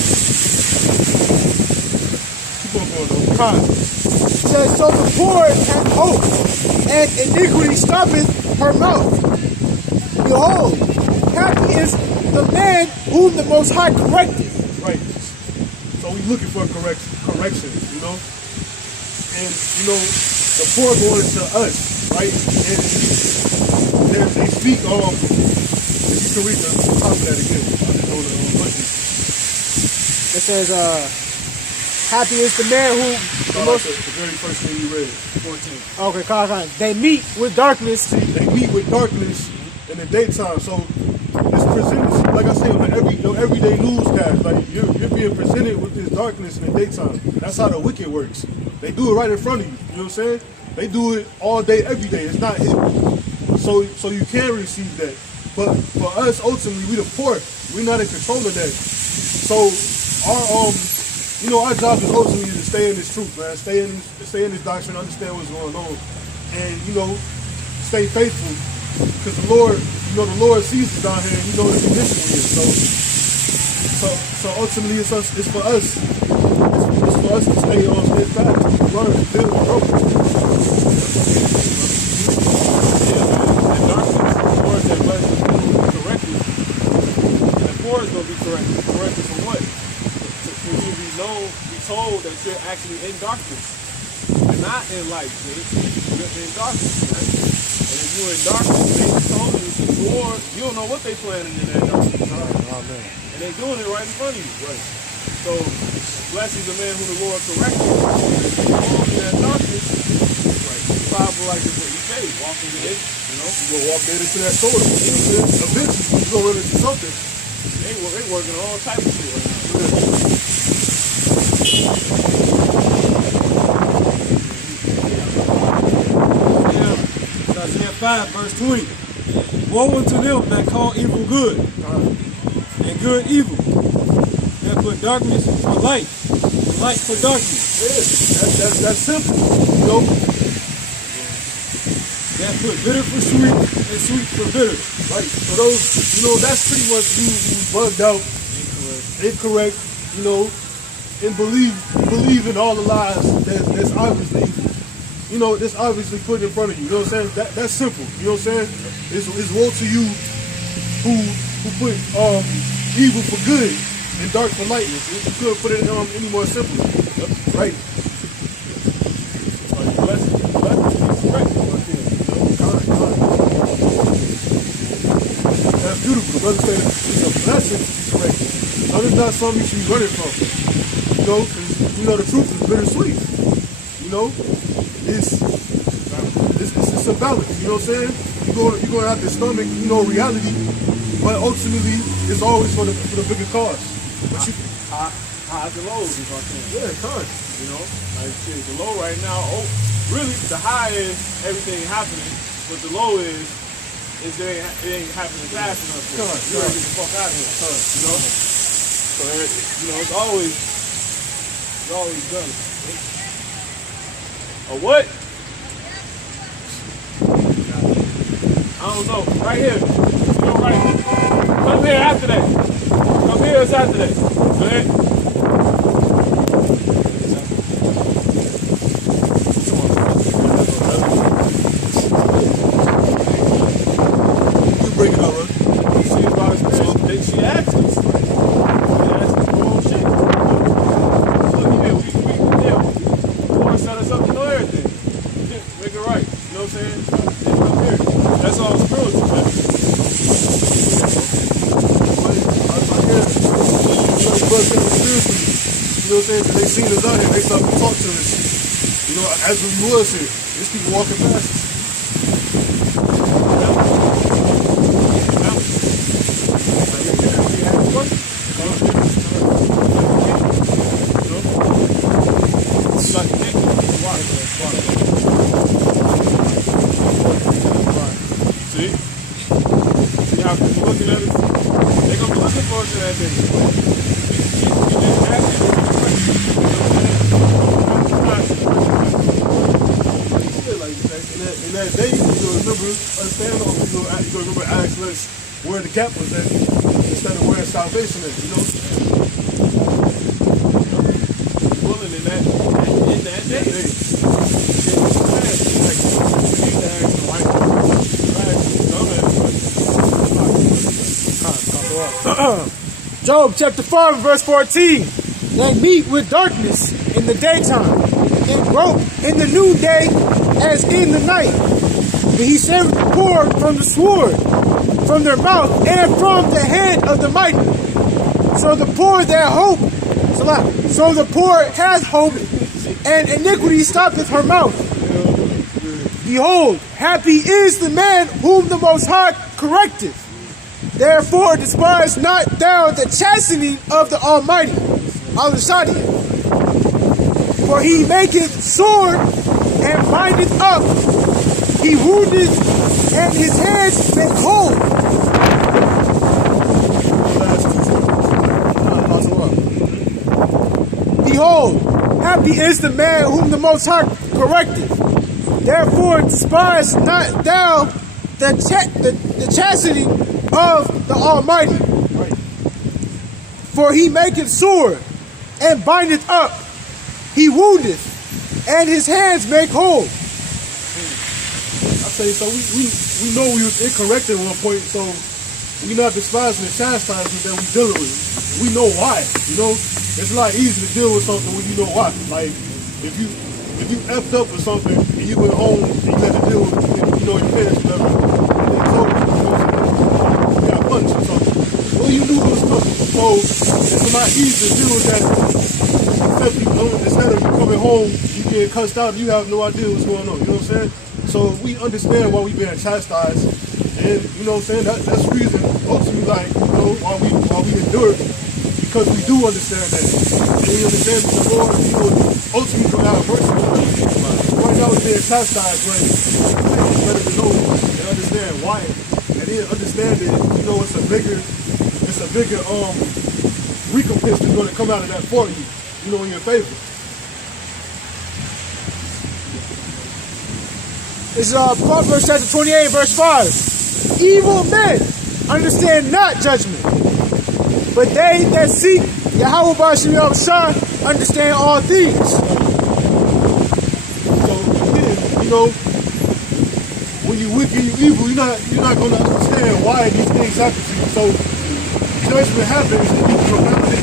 Keep on going though. says, so the poor hath hope, and iniquity stoppeth her mouth. Behold, happy is the man whom the Most High correcteth. Right. So we looking for correction, you know? And, you know, the poor going to us, right? And they speak, if you can read the top of that again, I just know the question. It says, happy is the man who... The very first thing you read, 14. Okay, fine. They meet with darkness. They meet with darkness in the daytime. So it's presented, like I said, on your everyday newscast. Like you're being presented with this darkness in the daytime. That's how the wicked works. They do it right in front of you. You know what I'm saying? They do it all day, every day. It's not hidden. So you can receive that. But for us, ultimately, we the poor. We're not in control of that. So our job is ultimately to stay in this truth, man. Stay in this doctrine, understand what's going on, and stay faithful. Because the Lord sees us down here, and He knows the mission we is. So ultimately, it's for us. It's for for us to stay on his path, learn, build, and grow. Yeah, man. And darkness, the words that blesses will be corrected. And the poor is going to be corrected. Corrected from what? For you to be known, be told that you're actually in darkness. And not in light, you're in darkness. Right? And if you're in darkness, they told you, or you don't know what they planning in that darkness. Amen. And they doing it right in front of you. Right. So, blessed is the man who the Lord corrected. If you walk in that darkness, right, the Bible like what you say, walking in it, you know. You gonna walk dead into that soda. Eventually, you gonna run into something. They working on all types of shit right now. Yeah. Isaiah 5, verse 20. Woe unto them that call evil good, and good evil, that put darkness for light, and light for darkness. Yeah, that's simple. You know, That put bitter for sweet, and sweet for bitter. right. So those, you know, that's pretty much you bugged out, incorrect, you know, and believe in all the lies that's obviously, you know, that's obviously put in front of you. You know what I'm saying? That's simple. You know what I'm saying? It's woe to you who put evil for good and dark for lightness. You couldn't put it any more simple. Right. Blessed is correct. That's beautiful. The brother said it's a blessing to be corrected. Now, it's not something you should be running from. You know, because you know the truth is bittersweet. You know, it's a balance. You know what I'm saying? You're going to have to stomach, you know, reality, but ultimately it's always for the bigger cause. But you, Highs and lows is what I'm saying. yeah, time. You know, like shit, the low right now, really the high is everything happening, but the low is it ain't happening fast enough. You gotta get the fuck out of here. You know? So you know, it's always done. A what? I don't know. Right here. You know, right here. Come here after that. Come here is after that. Go ahead. You bring it up, right? She about his she asked us. She asked us for all shit. Look, we want to set us up to know everything. Make it right. You know what I'm saying? Come here. That's all spiritual, man. You know what I'm saying? They seen us out here, they started to talk to us. You know, as we was here, there's people walking past us. See? See how people looking at us? They're going to be looking for us in that thing. You just ask them In that day, you'll remember, understand, or you'll remember asking us where the gap was at instead of where salvation is, you know? willing in that day. Job chapter 5 verse 14. They meet with darkness in the daytime, and grope in the noonday as in the night. But he saved the poor from the sword, from their mouth, and from the hand of the mighty. So the poor that hope, so the poor has hope, and iniquity stoppeth her mouth. Behold, happy is the man whom the Most High correcteth. Therefore despise not thou the chastening of the Almighty, Al-Shadi. For he maketh sore and bindeth up. He woundeth and his hands make whole. Behold, happy is the man whom the Most High correcteth. Therefore despise not thou the chastening of the Almighty. For he maketh sore and bindeth up. he woundeth, and his hands make whole. I say, so we know we was incorrect at one point, so we not despising the chastisement that we dealing with. We know why, you know? It's a lot easier to deal with something when you know why. Like, if you effed up with something, and you went home, and you had to deal with, you know, your parents, whatever, and they told you, you know, you got punished or something. Well, you knew it was coming, so it's a lot easier to deal with that. Instead of you coming home, you getting cussed out, you have no idea what's going on, you know what I'm saying? So we understand why we being chastised, and you know what I'm saying, that's the reason, ultimately, like, you know, why we endure, because we do understand that. And we understand that the Lord, you know, ultimately gonna have mercy on us. Right now we're being chastised, but it's better to know and understand why. And then understand that, you know, it's a bigger recompense that's gonna come out of that for you, you know, in your favor. It's Proverbs chapter 28, verse 5. Evil men understand not judgment, but they that seek Yahweh B'Shem Shah understand all things. So again, you know, when you wicked, you evil, you're not gonna understand why these things happen to you. So judgment happens, and you can remember it,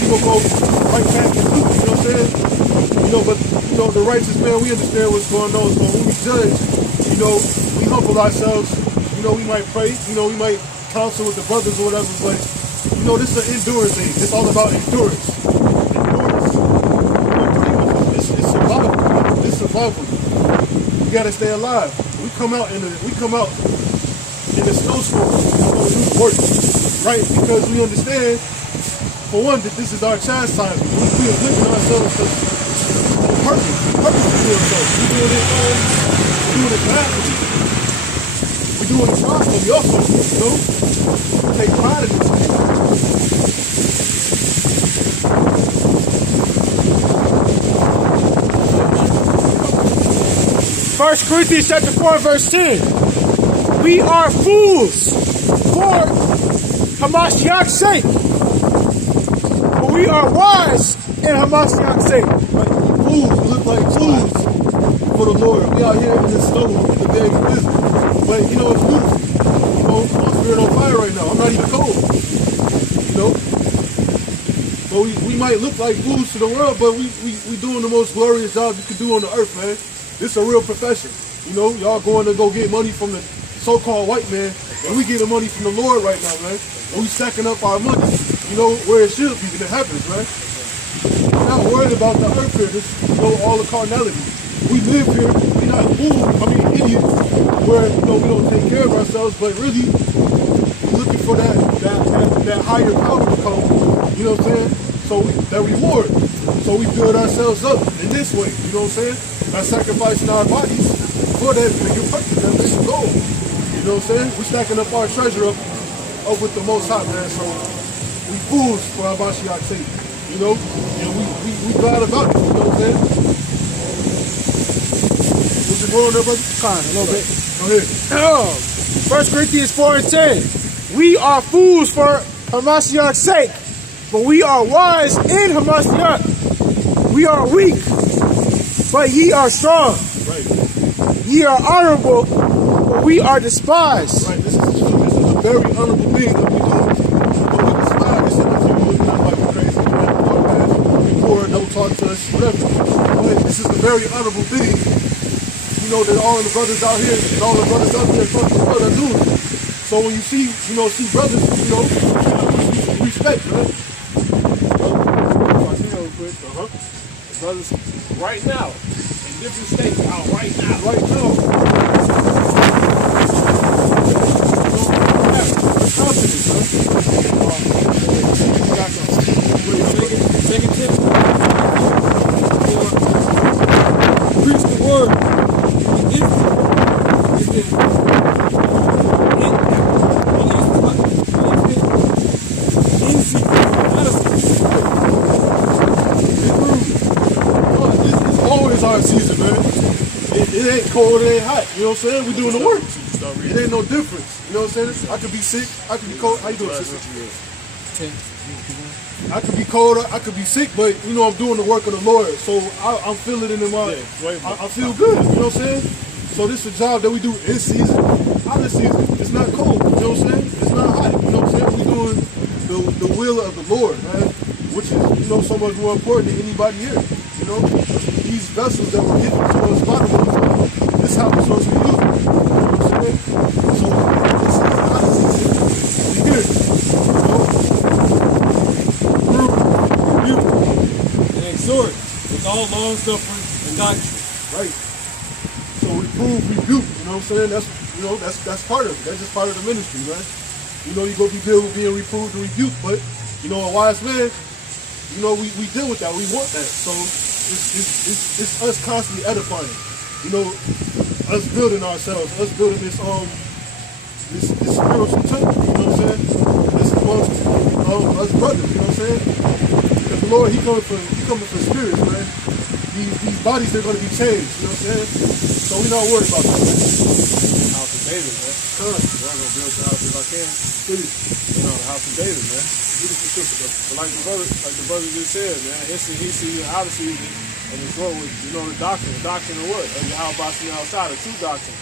you gonna go right back into it, you know what I'm saying? You know, but you know, the righteous man, we understand what's going on. So when we judge, you know, we humble ourselves, you know, we might pray, you know, we might counsel with the brothers or whatever, but you know, this is an endurance thing. It's all about endurance. Endurance, it's survival. It's survival. You gotta stay alive. We come out in a snowstorm, we're gonna do the work. Right? Because we understand, for one, that this is our chastisement. We are looking ourselves to purpose to do it so. We're doing it gladly. We're doing it properly also, you know? We take pride in this. 1 Corinthians chapter 4, verse 10. We are fools for Hamashiach's sake, but we are wise in Hamashiach's sake. Right? Fools, we look like fools for the Lord. We out here in this snow in the day of business. But you know, it's beautiful. You know, my spirit on fire right now. I'm not even cold. You know? But we might look like fools to the world, but we doing the most glorious job you can do on the earth, man. This is a real profession. You know, y'all going to go get money from the so-called white man, and we getting money from the Lord right now, man. And we stacking up our money, you know, where it should be, and it happens, man. We're not worried about the earth here, this, you know, all the carnality. We live here, we're not fools, idiots, where, you know, we don't take care of ourselves, but really, we're looking for that higher power to come, you know what I'm saying? So that reward. So we build ourselves up in this way, you know what I'm saying? By sacrificing our bodies for that bigger purpose, that bigger goal. You know what I'm saying? We're stacking up our treasure up with the Most High, man. So we fools for our Mashiach's sake, you know? And we glad about it, you know what I'm saying? What's it going on there, brother? Kind a little bit. Go ahead. 1 Corinthians 4 and 10. We are fools for Hamashiach's sake, but we are wise in Hamashiach. We are weak, but ye are strong. Right. Ye are honorable, but we are despised. Right. This is a very honorable thing that we do. But we despise this shit that you looking at like we're crazy. We're poor, don't talk to us, whatever. But this is a very honorable thing. You know, that all the brothers out here and all the brothers out there across the world are doing. So when you see brothers, you know, respect, man. Brothers, right now, in different states, out right now. Right now. Confidence, man. Second tip. Preach the word. Our season, man. It ain't cold, it ain't hot. You know what I'm saying? We doing the work. It ain't no difference. You know what I'm saying? I could be sick, I could be cold. How you doing, sister? I could be cold, I could be sick, but you know I'm doing the work of the Lord, so I'm feeling it in my. I feel good. You know what I'm saying? So this is a job that we do in season, out of season. It's not cold. You know what I'm saying? It's not hot. You know what I'm saying? We doing the will of the Lord, man, which is so much more important than anybody here. You know, these vessels that were given to us by the Lord, this is how we're supposed to be used. You know what I'm saying? So this is out of season. We here. You know. And exhort with all long suffering and doctrine. Right. So reprove, rebuke, you know what I'm saying? That's part of it. That's just part of the ministry, man. You know, you're gonna be dealing with being reproved and rebuked, but a wise man, we deal with that. We want that. So it's us constantly edifying. Us building ourselves, us building this spiritual temple, you know what I'm saying? This amongst us brothers, you know what I'm saying? Because the Lord, He coming for spirits, man. These bodies, they're gonna be changed, you know what I'm saying? So we're not worried about that, man. House of David, man. I'm gonna build the house if I can. Please. The house of David, man. But like the brother just said, man, in season, out of season, and it's what with the doctrine. The doctrine of what? Of how about outside, the true doctrine.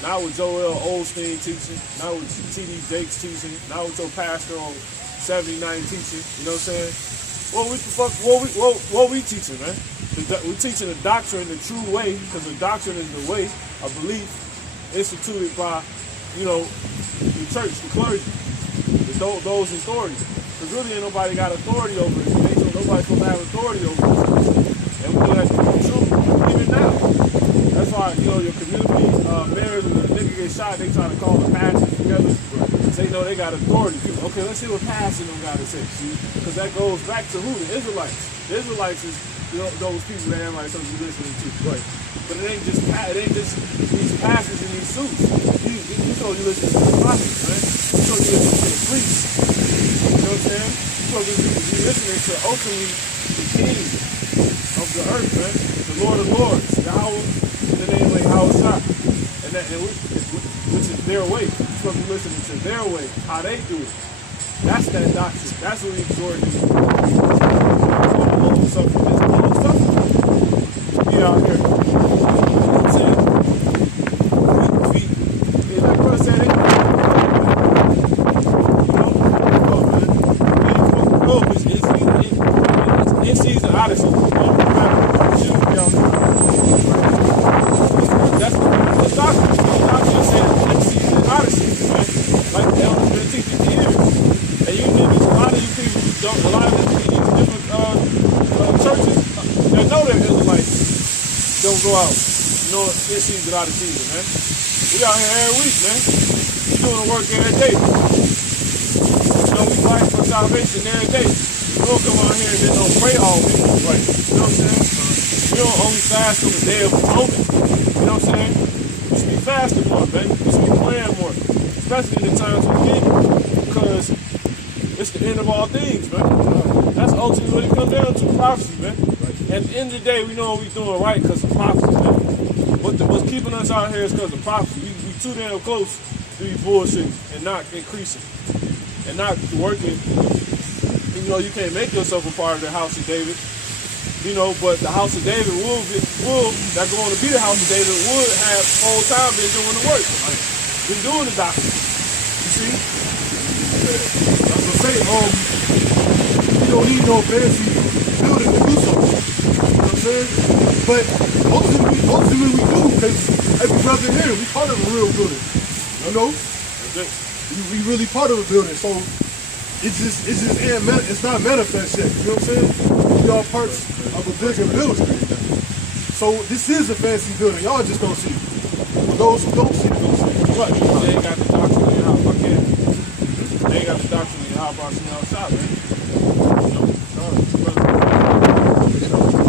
Not with Joel Osteen teaching, not with T.D. Jakes teaching, not with your pastor on 79 teaching. You know what I'm saying? What we teaching, man? We're teaching the doctrine the true way, because the doctrine is the way of belief instituted by, the church, the clergy, those authorities. Because really ain't nobody got authority over it. Ain't nobody supposed to have authority over it. And we know that's the truth even now. That's why, your community mayors, when a nigga get shot, they try to call the pastors together. They know they got authority. People, okay, let's see what pastor them got to say. Because that goes back to who? The Israelites. The Israelites is those people that everybody's supposed to be listening to. Right. But it ain't just these pastors in these suits. You supposed to listen to the prophets, man. You supposed to listen to the priests. You know what I'm saying? You supposed to be listening to ultimately the king of the earth, man. The Lord of Lords, Yahweh, in the name of Yahweh. Which is their way. You're supposed to be listening to their way, how they do it. That's that doctrine. That's what we exhort you. Long suffering. It's long suffering. Be out here. You know what I'm saying? Feet. Like brother said, it's in season, out of season. That's the doctrine. The doctrine says in season, out of season, man. Like the elders been teaching for years. And you niggas, a lot of you people don't, a lot of these different churches that know they're Israelites don't go out, in season, out of season, man. We out here every week, man. We doing the work every day. We fight for salvation every day. We don't come out here and then don't pray all week, right? You know what I'm saying? We don't only fast on the day of atonement. You know what I'm saying? We should be fasting more, man. We should be praying more. Especially in the times we're in. Because it's the end of all things, man. That's ultimately what it comes down to, prophecy, man. At the end of the day, we know we're doing right because of prophecy, man. What's keeping us out here is because of prophecy. We too damn close to be bullshit and not increasing and not working. You can't make yourself a part of the house of David. But the house of David that going to be the house of David would have whole time been doing the work. Been doing the doctrine. You see? I was gonna say, you don't need no fancy building to do something. You know what I'm saying? But ultimately we do, because every brother here, we part of a real building. We really part of a building. So it's not manifest yet. You know what I'm saying? We all parts of a bigger building. So this is a fancy building. Y'all just don't see it. Those who don't see it, don't see it. Right. They ain't got the doctrine in how fuck it. They ain't got the doctrine in how about outside, man.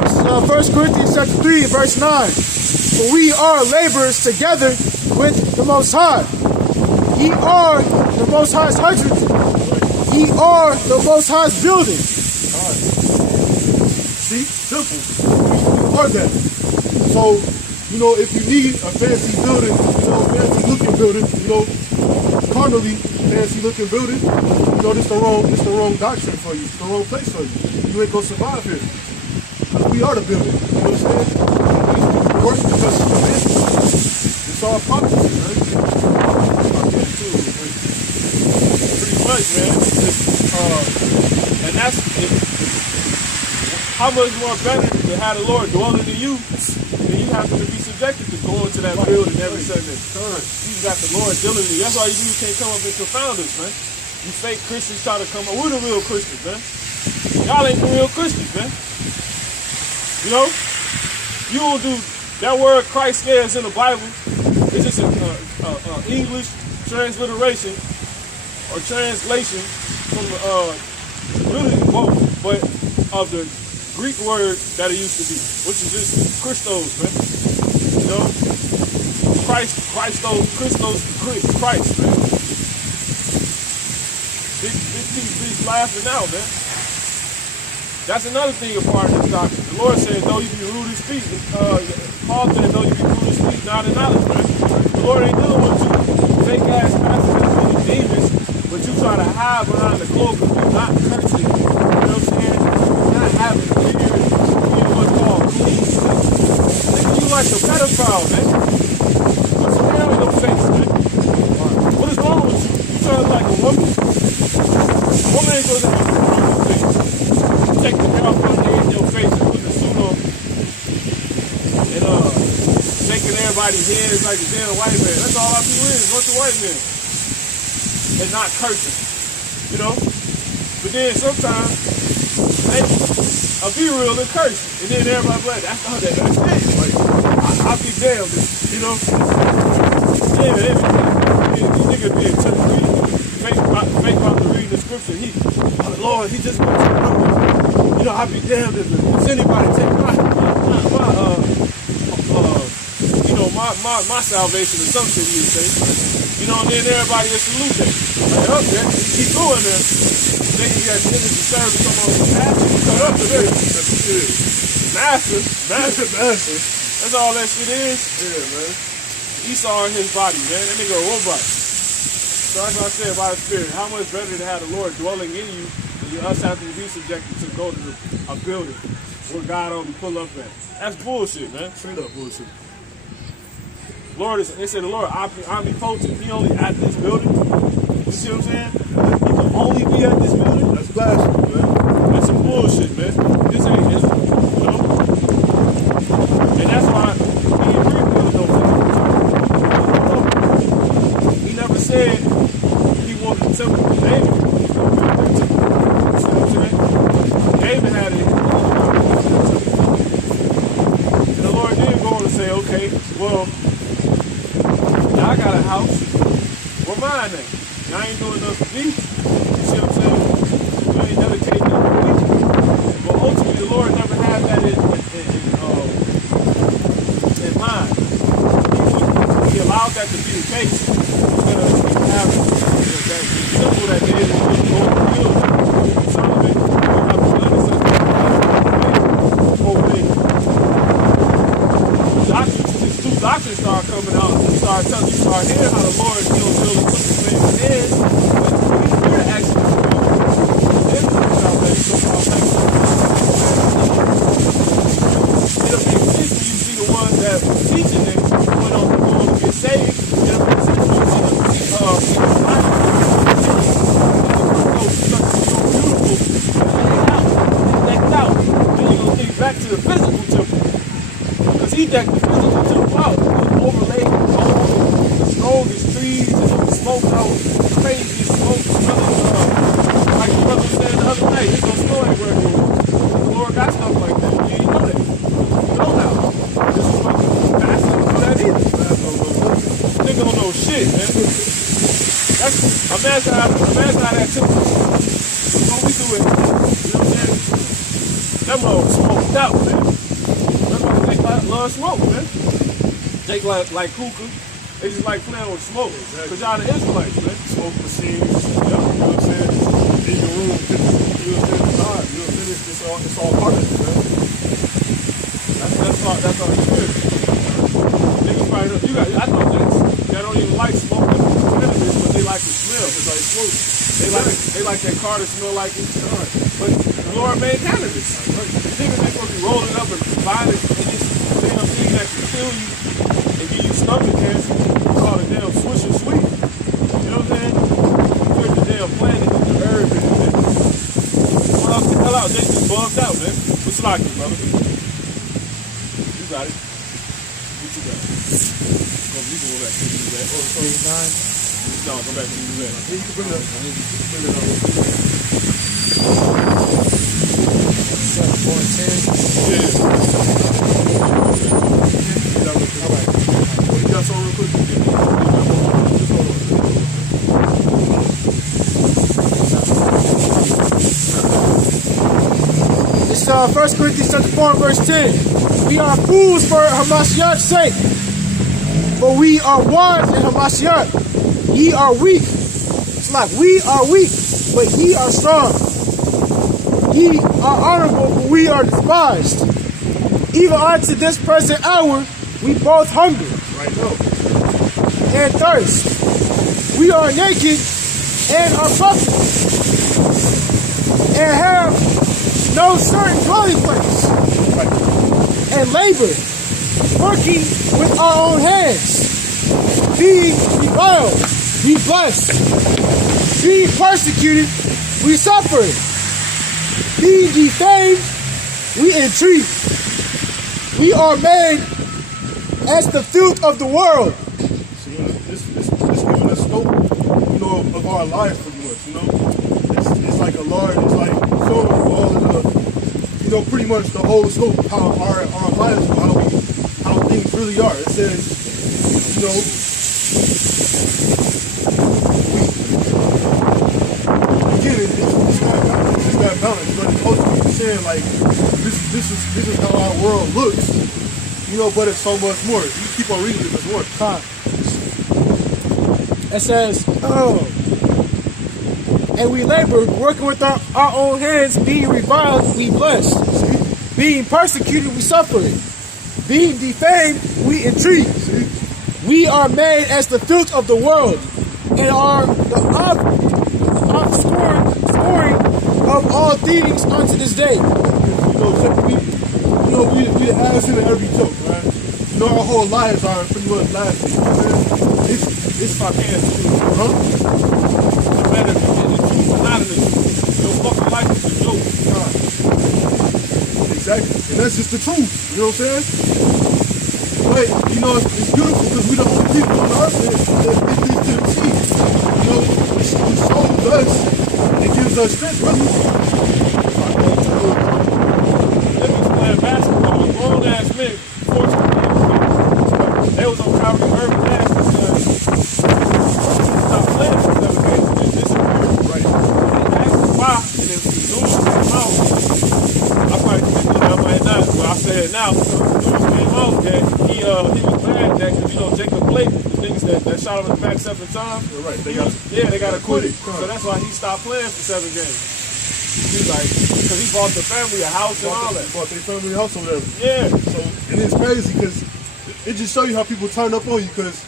This is 1 Corinthians chapter 3, verse 9. For we are laborers together with the Most High. Ye are the Most High's husbands. Ye are the Most High's building. See? Simple. We are that. So, if you need a fancy building, fancy looking building, carnally, fancy looking building. You know, this the wrong doctrine for you. It's the wrong place for you. You ain't gonna survive here. We are the building. You know what I'm saying? We work because of the man. It's all prophecy, man. Pretty much, man. And that's how much more better to have the Lord dwelling in you than you have to be subjected to going to that building every Sunday. You got the Lord dealing with you. That's why you can't come up and confound us, man. You fake Christians try to come up. We're the real Christians, man. Y'all ain't the real Christians, man. You know? You don't do that word Christ stands in the Bible. It's just an English transliteration or translation from really both, but of the Greek word that it used to be, which is just Christos, man. You know? Christ, man. These laughing now, man. That's another thing a part of this doctrine. The Lord said, though you be rude in speech, Paul said, though you be rude in speech, not in knowledge, man. The Lord ain't dealing with you fake ass pastors and demons, but you try to hide behind the cloak of you not cursing. You know what I'm saying? Not having fear, being what's called clean. Nigga, you like a pedophile, man. Put some hair on your face, man. What is wrong with you? You trying to like a woman? A woman ain't supposed to have a hair on your face. Take the hair off your head in your face and put the suit on and making everybody's heads like a damn white man. That's all I be with is bunch of white men. And not cursing. You know? But then sometimes I'll be real and curse. And then everybody's like, that's it. Like, I'll be damned, you know? Yeah, these niggas be fake about to read the scripture. Oh Lord, he just wants to know. You know, I'll be damned if anybody take my salvation or some shit you say. You know, and then everybody will salute that. Like, up there, keep going there. Then you got niggas to serve and come on the pastor. Cut up to there. Master. That's all that shit is. Yeah, man. Esau in his body, man. That nigga a robot. So that's what I said about the Spirit. How much better to have the Lord dwelling in you than you us having to be subjected to go to a building where God only pull up at. That's bullshit, man. Straight up bullshit. Lord they say the Lord omnipotent. He only at this building. You see what I'm saying? He can only be at this building. That's blasphemy, man. That's some bullshit, man. This ain't this, you know. And that's why he ain't rebuild no thing. He never said he wanted the temple for David. You see what I'm saying? David had it. And the Lord did go on to say, okay, well, now I got a house. Where mine at? Y'all ain't doing nothing for me. You see what I'm saying? You ain't dedicating nothing for me. But ultimately, the Lord never had that in mind. He allowed that to be the case instead of having that simple that they didn't go to the field. Solomon, you have to understand these two doctrines start coming out and start hearing how the Lord deals with the man's head. But we're actually it'll make sense when you see the ones that were teaching them went on to get saved. It'll make sense when you see decked out. Then you're gonna think back to the physical temple. Because he decked the physical temple out. Overlaid with gold, the strongest trees, and the smoke out, crazy smoke smelling, like the brother said the other night, there's no story where the Lord got stuff like that. You didn't know that. You know now. This is what pastors do that either. Nigga don't know shit, man. Imagine how that took us. When we do it, you know what I'm saying? That mother smoked out, man. That's why they love smoke, man. They like hookah. They just like playing with smoke. Because y'all the Israelites, man. Smoke machines. You know what I'm saying? In your room, you'll finish time. You'll finish this all. It's all part of it, man. That's all you do. Niggas probably I know that don't even like smoking cannabis, but they like the smell. It's like car that smell like it. But the Lord made cannabis. Niggas ain't supposed to be rolling up and buying it and this damn thing that can kill you and give you stomach cancer. It's called a damn swish and sweet. You know what I'm saying? Put the damn planet and the herb in it. What else the hell out? They just bugged out, man. What's like it, brother? You got it. What you got? You can go back to the back. Page 9. No, go back to the back. You can bring it up. You can bring it up. 7, 4, and 10. Yeah. All right. What you got something real quick? It's 1 Corinthians chapter 4, verse 10. We are fools for Hamashiach's sake, but we are wise in Hamashiach. Ye are weak. It's like we are weak, but ye are strong. Ye are honorable, but we are despised. Even unto this present hour, we both hunger Right now. and thirst. We are naked and are buffeted, and have no certain dwelling place, and labor, working with our own hands, being reviled, we bless, being persecuted, we suffer, being defamed, we entreat. We are made as the filth of the world. So, this giving us scope, of our life pretty much, It's like a large, it's like showing all of the, pretty much the whole scope of how our lives, how things really are. It says, again, it's that balance, but it's ultimately saying like this is how our world looks, but it's so much more. You keep on reading it, there's more. It says, and we labor, working with our own hands, being reviled, we bless, being persecuted, we suffer, being defamed, we entreat. We are made as the filth of the world, and are the offscoring of all things unto this day. We ask in every joke, right? Our whole lives are pretty much laughing. It's sarcastic. Huh? No matter if it's not in the truth. Your fucking life is a joke. Exactly. And that's just the truth. You know what I'm saying? But, it's beautiful because we're the only people on earth that get this to the sea. It shows us, it gives us strength, really. Niggas playing basketball, grown ass men, they was on Kyrie Irving last because he stopped playing for 7 games and just disappeared. Right. And asked him why, and then the news came out. I probably think I might not, but I say it now. The news came out that he was mad that Jacob Blake, the niggas that shot him in the back 7 times. You're right. They got acquitted. So that's why he stopped playing for 7 games. He's like, because he bought the family a house and all that. Bought their family a house or whatever. Yeah. So, and it's crazy because it just shows you how people turn up on you because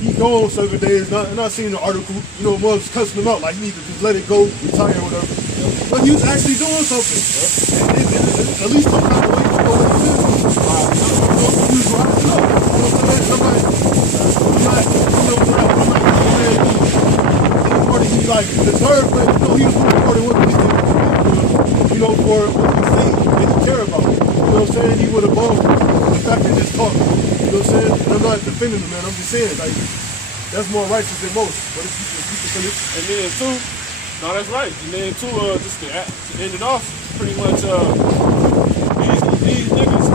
he gone 7 days, and I seen the article, was cussing him out, like he need to just let it go, retire or whatever. But he was actually doing something. And at least some kind of way to go with this. He was rising up. He like deserved, but he was recording what he did, for what he said that he cared about. You know what I'm saying? He would have gone the fact that just talk. You know what I'm saying? And I'm not defending him, man. I'm just saying, like, that's more righteous than most. But if you can finish. And then too, no, that's right. And then too, just to end it off, pretty much these niggas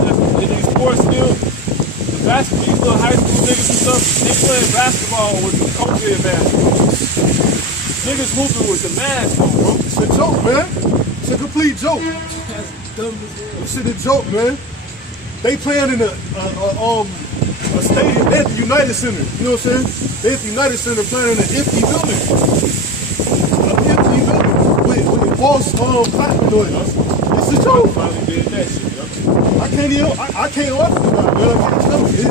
in these sports still, these little high school niggas and stuff, they playing basketball with the COVID mask. Niggas hooping with the mask on, bro. It's a joke, man. It's a complete joke. That's dumb as hell. This shit a joke, man. They playing in a stadium at the United Center. You know what I'm saying? They at the United Center playing in an empty building. An empty building with false platinum noise. It's a joke. Finally did that shit, yo. I can't watch it now, man. I can't tell you.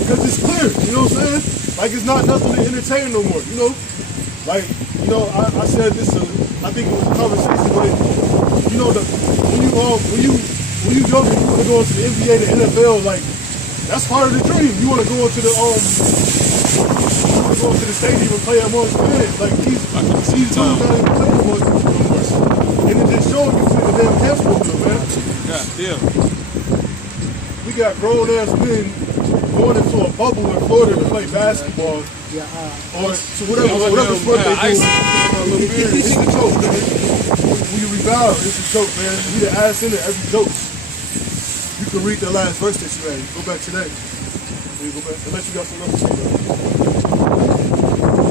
Because it's clear. You know what I'm saying? Like it's not nothing to entertain no more. Like, I said this I think it was a conversation, but you know, when you younger, you want to go into the NBA, the NFL, like that's part of the dream. You want to go into the stadium and play amongst fans. Like these dudes not even playing amongst people no more. And it just showing you the damn cancer with them, man. God damn. We got grown ass men going into a bubble in Florida to play basketball. Yeah, Or so whatever sport they do. It's a joke, man. When you rebound, it's a joke, man. You the ass in it, every joke. You can read the last verse that you read. Go back to that. You go back, unless you got something else to say.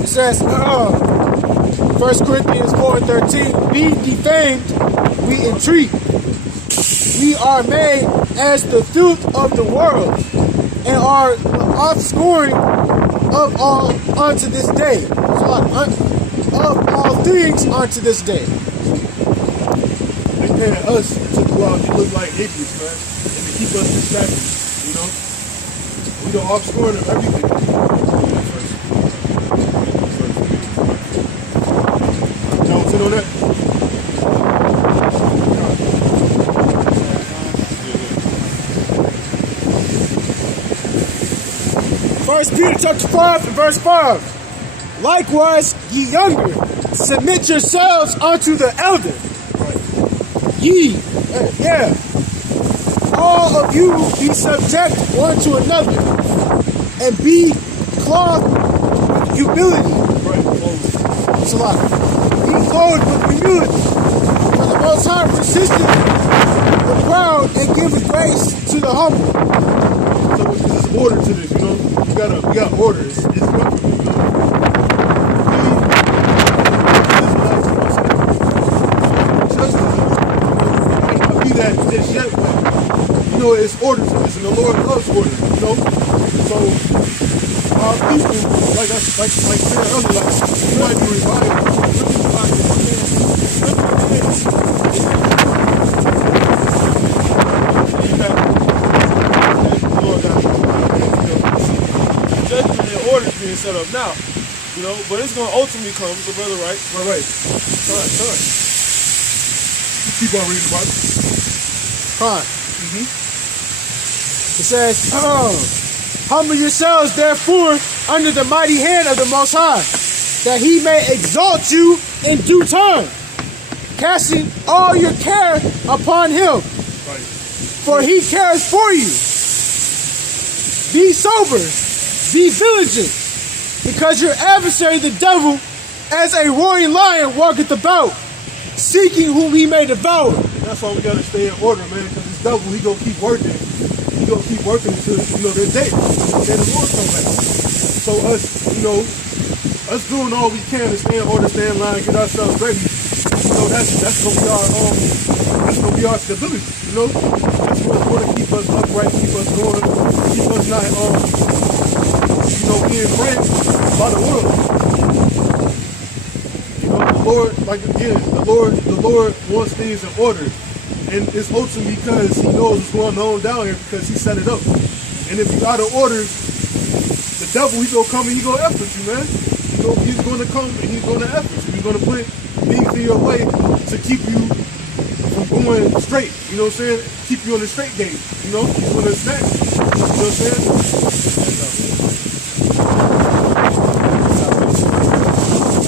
it says, 1 Corinthians 4:13, be defamed, we entreat. We are made as the filth of the world, and are the offscouring of all unto this day. Of all things unto this day. They paying us to go out and look like idiots, man, and to keep us distracted, you know? We the offscoring of everything. Y'all sit on that? First Peter chapter 5 and verse 5. Likewise, ye younger, submit yourselves unto the elder. Ye, all of you be subject one to another, and be clothed with humility. It's a lot. Be clothed with humility. For the Most High resisteth the proud and giveth grace to the humble. So there's order to this, you know? We got order. It's good for me, you know? That just yet, but you know, it's order to this, and the Lord loves order, you know. So our people, like said earlier, like we might be revived. Judgment and order is being set up now, you know, but it's gonna ultimately come, the brother, right? Right. Time. Keep on reading the Bible. Fine. It says, humble yourselves therefore under the mighty hand of the Most High, that he may exalt you in due time, casting all your care upon him, for he cares for you. Be sober, be vigilant, because your adversary the devil, as a roaring lion, walketh about, seeking whom he may devour. That's why we gotta stay in order, man, because this devil, he gonna keep working. He gonna keep working until, you know, their day. Until the Lord come back. So us, you know, us doing all we can to stay in order, stay in line, get ourselves ready. You know, that's gonna be our stability, you know? That's what's gonna keep us upright, keep us going, keep us not you know, being friends by the world. The Lord, like again, the Lord wants things in order. And it's ultimately because he knows what's going on down here because he set it up. And if you out of order, the devil, he's gonna come and he's gonna F with you, man. He's gonna come and he's gonna F with you. He's gonna put things in your way to keep you from going straight. You know what I'm saying? Keep you on the straight game. You know? He's gonna snatch. You know what I'm saying?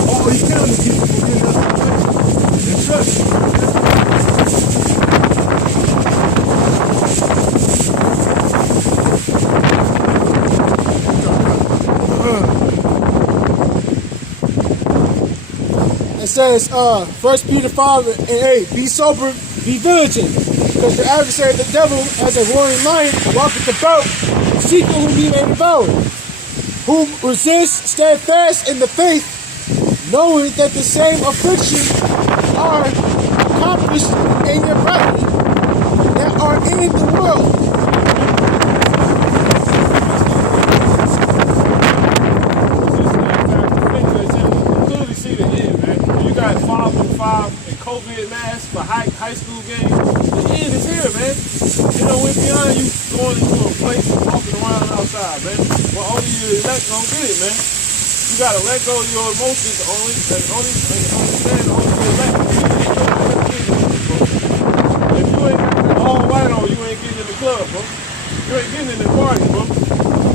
All he can is keep you from getting out of the way. And trust you. It says, 1 Peter 5 and 8, be sober, be vigilant, because your adversary the devil, as a roaring lion, walketh about, seeking whom he may devour, whom resist steadfast in the faith, knowing that the same afflictions are accomplished in your brethren that are in the world. And COVID masks for high school games. The end is here, man. You know, we're beyond you going into a place and walking around outside, man. Well, only you is not gonna get it, man. You gotta let go of your emotions only and understand the only way back. If you ain't all white on, you ain't getting in the club, bro. You ain't getting in the party, bro.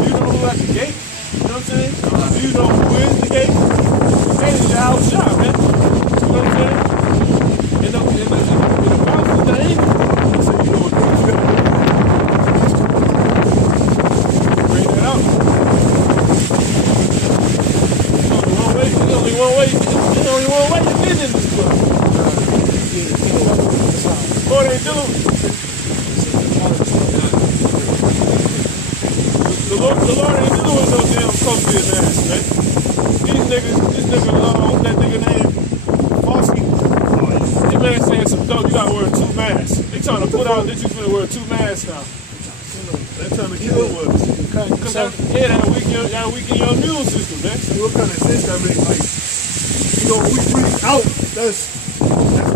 You know who at the gate? You know what I'm saying? You know who is the gate? The gate is your house shop, man. You know what I'm saying? And the bounce is the angel. So you know what you got to do? Bring that out. There's only one way to get in this club. Lord ain't dealing with the Lord ain't dealing with no damn coaches ass, man. This nigga, what's that nigga name? Fossey. This man saying some dope, you gotta wear 2 masks. They trying to put out that you finna wear 2 masks now. That time to kill was. That weaken your immune system, man. What kind of sense that makes? Like, you know, we breathe out, that's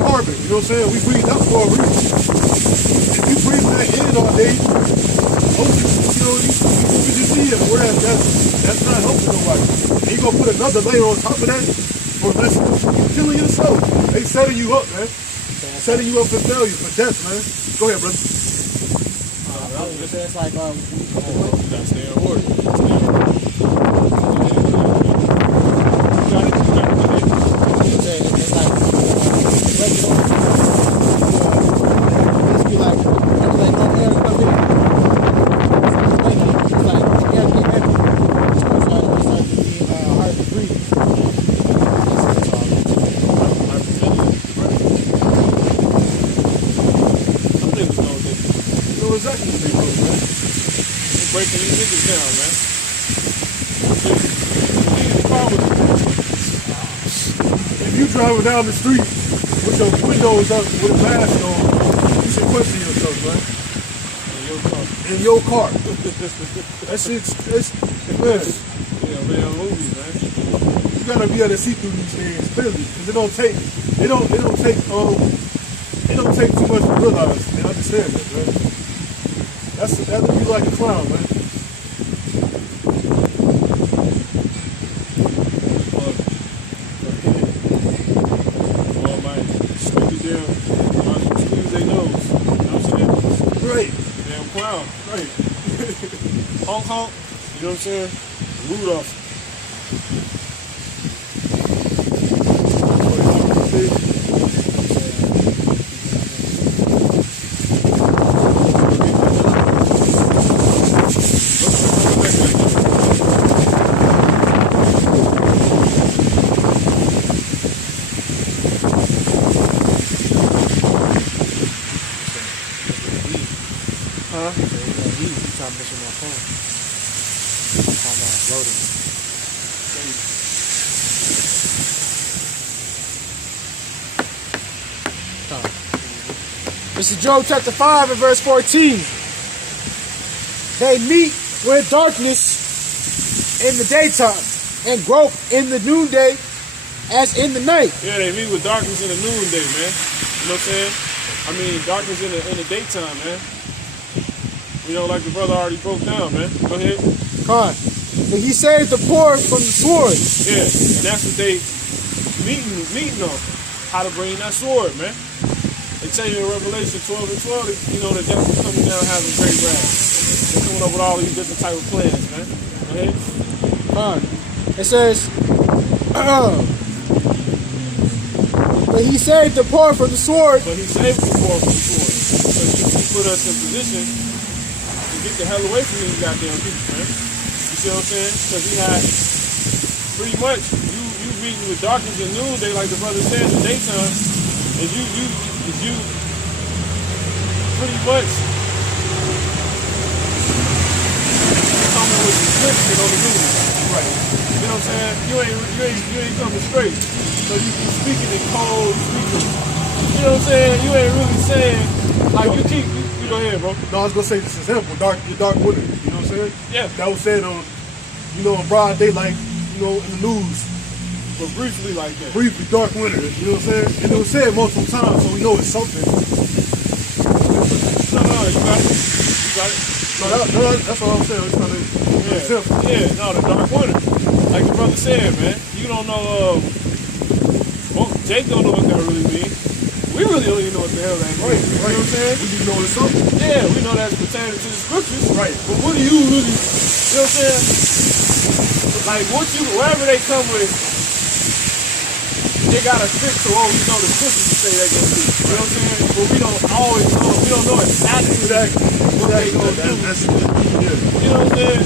carbon, you know what I'm saying? We breathe out for a reason. If you breathe that in all day, you know, you just see it, where that's not helping nobody. And you gonna put another layer on top of that, or that's killing yourself. They setting you up, man. Setting you up for failure, for death, man. Go ahead, brother. It's like, you gotta stay in order. it's like, basically like, no air come in. It's like, air get heavy. So it starts to be hard to breathe. You know exactly what they do, man. Breaking these niggas down, man. If you driving down the street with your windows up with a mask on, you should question yourself, man. In your car. That shit's, man. Yeah, man, movies, man. You gotta be able to see through these things clearly, because it don't take too much to realize and understand that, man. That would be like a clown, man. Honk honk, you know what I'm saying? Rudolph. This is Job chapter 5 and verse 14. They meet with darkness in the daytime and grope in the noonday as in the night. Yeah, they meet with darkness in the noonday, man. You know what I'm saying? I mean, darkness in the daytime, man. You know, like the brother already broke down, man. Go ahead. Con. And he saved the poor from the sword. Yeah, and that's what they meeting on. How to bring that sword, man. They tell you in Revelation 12 and 12, you know, the devil's coming down having great wrath. They're coming up with all these different type of plans, man. Go ahead. It says, but he saved the poor from the sword. But he saved the poor from the sword. So he put us in position to get the hell away from these goddamn people, man. You see what I'm saying? Because he had pretty much, you meeting with darkness and noonday, like the brother said, in the daytime, and you pretty much coming with the scripture on the news. Right. You know what I'm saying? You ain't coming straight. So you speaking in cold speakers. You know what I'm saying? You ain't really saying like you go ahead, bro. No, I was gonna say this example, dark winter. You know what I'm saying? Yeah. That was said on, on broad daylight, in the news. But briefly like that. Briefly, dark winter, you know what I'm saying? And it was said multiple times, so we know it's something. No, you got it. You got it. No, that's what I'm saying. It's kind of simple. Yeah, no, the dark winter. like the brother said, man, you don't know, well, Jake don't know what that really means. We really don't even know what the hell that means. You know what I'm saying? We just know it's something. Yeah, we know that's pertaining to the scriptures. Right. But what do you really, you know what I'm saying? Like, wherever they come with, they gotta stick to what we know the scriptures say they're gonna do. You know what I'm saying? But we don't always know, we don't know exactly what they gonna do. You know what I'm saying?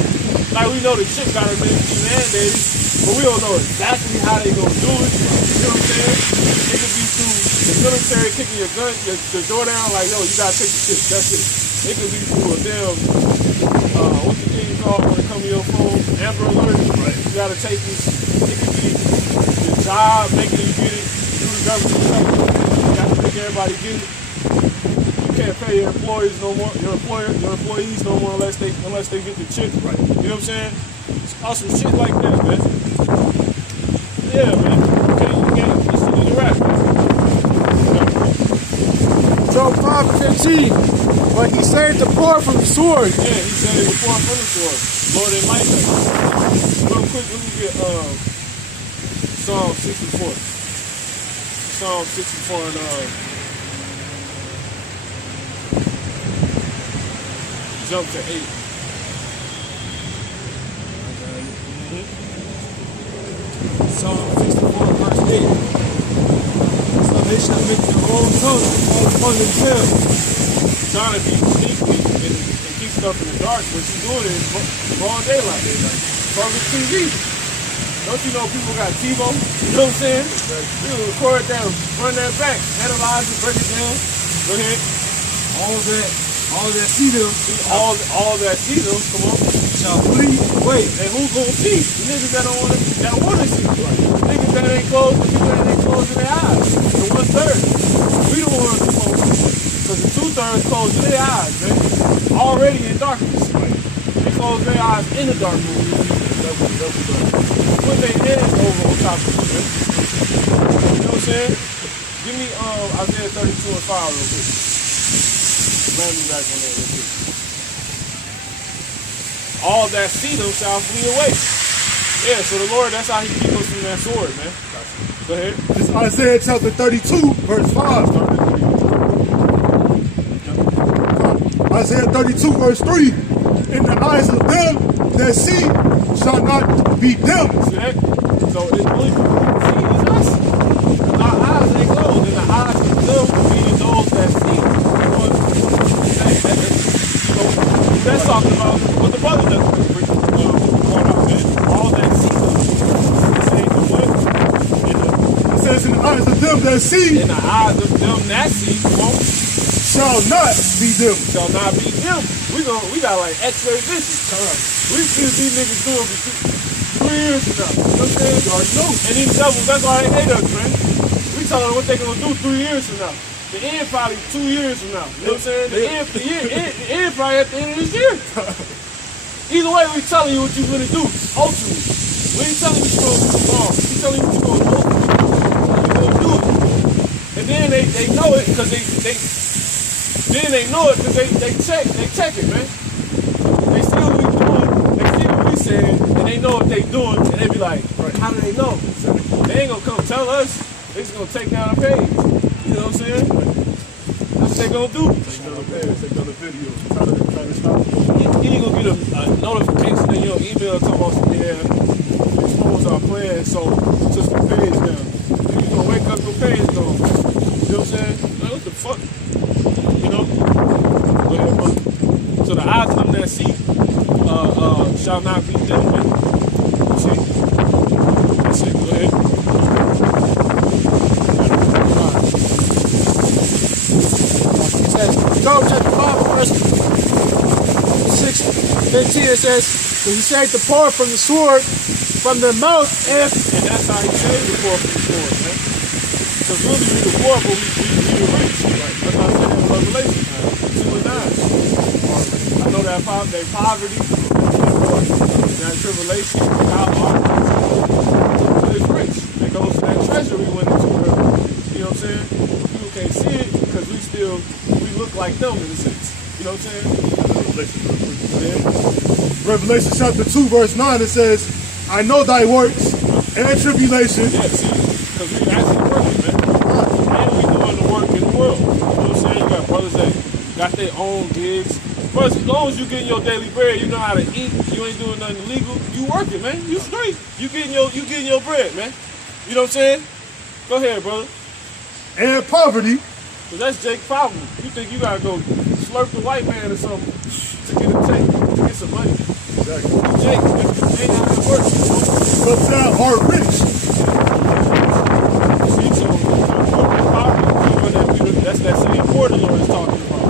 Like, we know the chick gotta be mandated, but we don't know exactly how they gonna do it. You know what I'm saying? It could be through the military kicking your gun, your door down, like, yo, you gotta take the shit, that's it. It could be through a damn, what's the thing called when it come to your phone? Amber Alert. Right. You gotta take this. It could be your job, making you get it through the government. You gotta make everybody get it. You can't pay your employees no more, your employees no more unless they get the chick. Right. You know what I'm saying? It's awesome shit like that, man. Yeah, man. You can't listen to the rap, man. Job 5:15. But he saved the poor from the sword. Yeah, he saved the poor from the sword. Lord, they might be. Real quick, let me get Psalm 64. Psalm 64 and jump to 8. Psalm 64, verse 8. So they shall make their own tongue fall upon themselves. Trying to be sneaky and keep stuff in the dark. What you doing is broad daylight. Public TV. Don't you know people got TiVo? You know what I'm saying? You record that, run that back, analyze it, break it down. Go ahead. All that see them. All that see them, come on. Shall flee away. And who's gonna see? The niggas that don't wanna see. Niggas that ain't closed, the people that ain't closing their eyes. The 1/3. We the ones who close. Because the 2/3 close their eyes, man. Already in darkness. They close their eyes in the dark room. Put their hands over on top of it, man. You know what I'm saying? Give me Isaiah 32 and 5 real quick. Land me back on that real quick. All that see them shall flee away. Yeah, so the Lord, that's how he keeps us from that sword, man. Go ahead. It's Isaiah chapter 32, verse 5. Isaiah 32, verse 3. In the eyes of them that see shall not be dim. See that? So it's only people who see is us. Our eyes ain't closed. In the eyes of them, meaning those that see. That's talking about what the brother does. All that see them. It's saying the what? It says in the eyes of them that see. In the eyes of them that see, shall not be dim. Shall not be dim. We got like X-ray vision. We see these niggas doing for 3 years from now. You know what I'm saying? You already know. And these devils, that's why they hate us, man. We tell them what they gonna do 3 years from now. The end probably 2 years from now. You know what I'm saying? The end probably at the end of this year. Either way, we telling you what you're gonna do. Ultimately. We ain't telling you what you're gonna do tomorrow. We telling you what you're gonna do. You're gonna do it. And then they know it because they know it because they check it, man. They see what we doing, they see what we saying, and they know what they doing, and they be like, how do they know? They ain't gonna come tell us, they just gonna take down a page. You know what I'm saying? That's what they gonna do. Take down a page, take down a video, try to stop it. You ain't gonna get a notification in your email talking about some, expose our plan, so just the page down. You gonna wake up your page gone. You know what I'm saying? Like, what the fuck? You know? Go ahead, bro. So the eyes of them that see shall not be dim, man. See? That's it. Go ahead. It says, Job chapter 5, verse 6:15, it says, so he saved the poor from the sword, from the mouth, and that's how he saved the poor from the sword, man. Because really we the poor, but we the rich. Right. That's how I said in Revelation 2 and 9. I know that their poverty, that tribulation, how hard but it's rich. It goes to that treasure we went into earlier. You know what I'm saying? People can't see it because we look like them in a sense. You know what I'm saying? Revelation chapter 2, verse 9, it says, I know thy works and tribulation. Yeah, see, because we actually working, man. And we doing the work in the world. You know what I'm saying? You got brothers that got their own gigs. But as long as you getting your daily bread, you know how to eat, you ain't doing nothing illegal, you working, man. You straight. You getting your bread, man. You know what I'm saying? Go ahead, brother. And poverty. Cause that's Jake Fountain. You think you gotta go slurp the white man or something to get a take, to get some money. Exactly. Jake, ain't how it works. Some sound are rich. See, so poverty, that's that same poor the Lord is talking about.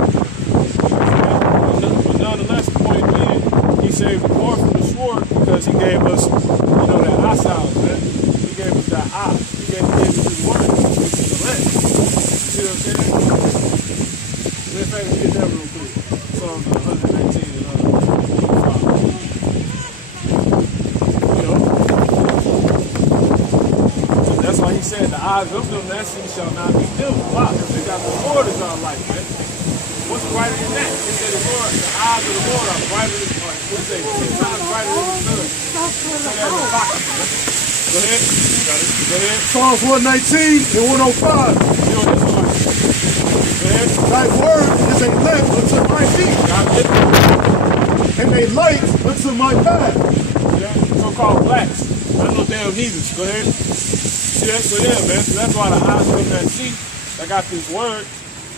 But nonetheless, the point being, he saved the poor from the sword because he gave us, that eye salve, man. He gave us that eye. He gave us his word, which is the land. You see what I'm saying? In fact, we get that real quick. Psalms 119 and 105. That's why he said the eyes of them that see shall not be dim. Why? Because they got the Lord is our light, man. What's brighter than that? He said the eyes of the Lord are brighter than, what's it, 10 times brighter than the sun. So that's the pocket, man. Go ahead. Go ahead. Psalms 119 and 105. You know this one. Go ahead. Thy word is a lamp unto my feet, Got it. and a light unto my path. Yeah, so-called blacks. I know damn heathens. Go ahead. See that? So yeah, man. So that's why the eyes of them that see, that got this word,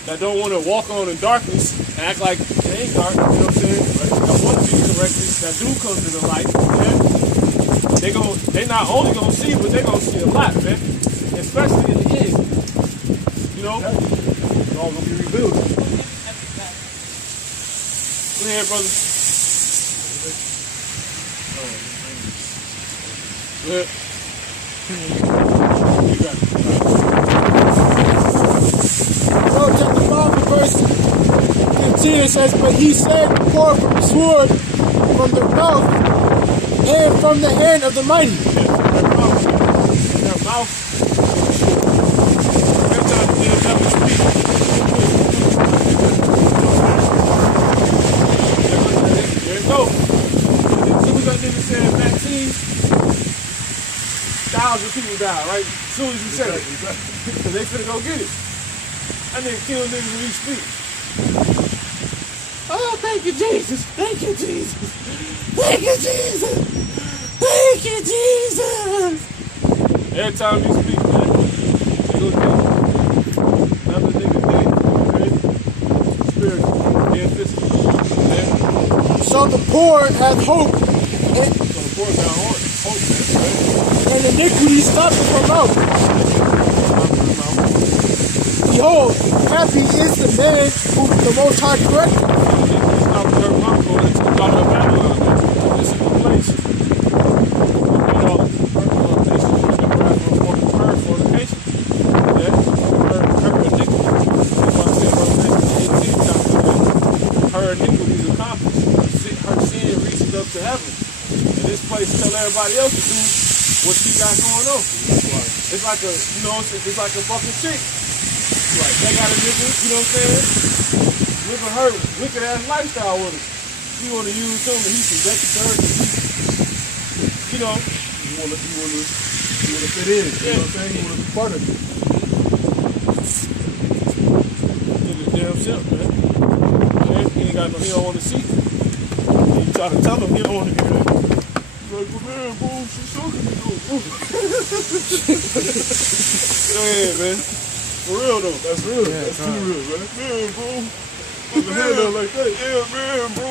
that don't want to walk on in darkness and act like it ain't dark, you know what I'm saying? But that want to be corrected, that do come to the light, man. They not only gonna see, but they gonna see a lot, man. Especially in the end. You know? It's all gonna be revealed. Go ahead, brother. Go ahead. You got it. Job chapter 5 and verse 15 it says, but he saved the poor from the sword, from the mouth, and from the hand of the mighty. Their mouth. Every time they never speak. There you go. As soon as that nigga said vaccine, 1,000 people died, right? As soon as he said it. Because they finna go get it. That nigga kill niggas when he speak. Oh, thank you, Jesus. Thank you, Jesus. Thank you, Jesus. Thank you, Jesus. Every time you speak, man, they go get it. Another nigga dead, okay? Spiritual, and physical. Man. So the poor have hope, So the poor got hope, man. and iniquity stopped from out. Behold, happy is the man whom the Most High corrected. This is the place. Fornication. Yeah. Her iniquities accomplished. Her sin reaches up to heaven. And this place tell everybody else to do what she got going on. It's like a, it's like a fucking chick. Right. They got a nigga, you know what I'm saying? Living her wicked ass lifestyle with us. She wanna use him and he subjected to her. You know. You wanna fit in, you know what I'm saying? You wanna be part of it. Nigga damn self, man. He don't wanna see. You try to tell him he don't wanna hear that. He's like, well, man, boo, she's sucking me though. Go ahead, man. For real though. That's real. Yeah, that's too real, man. Man, bro. Put the hand out like that. Yeah, man, bro.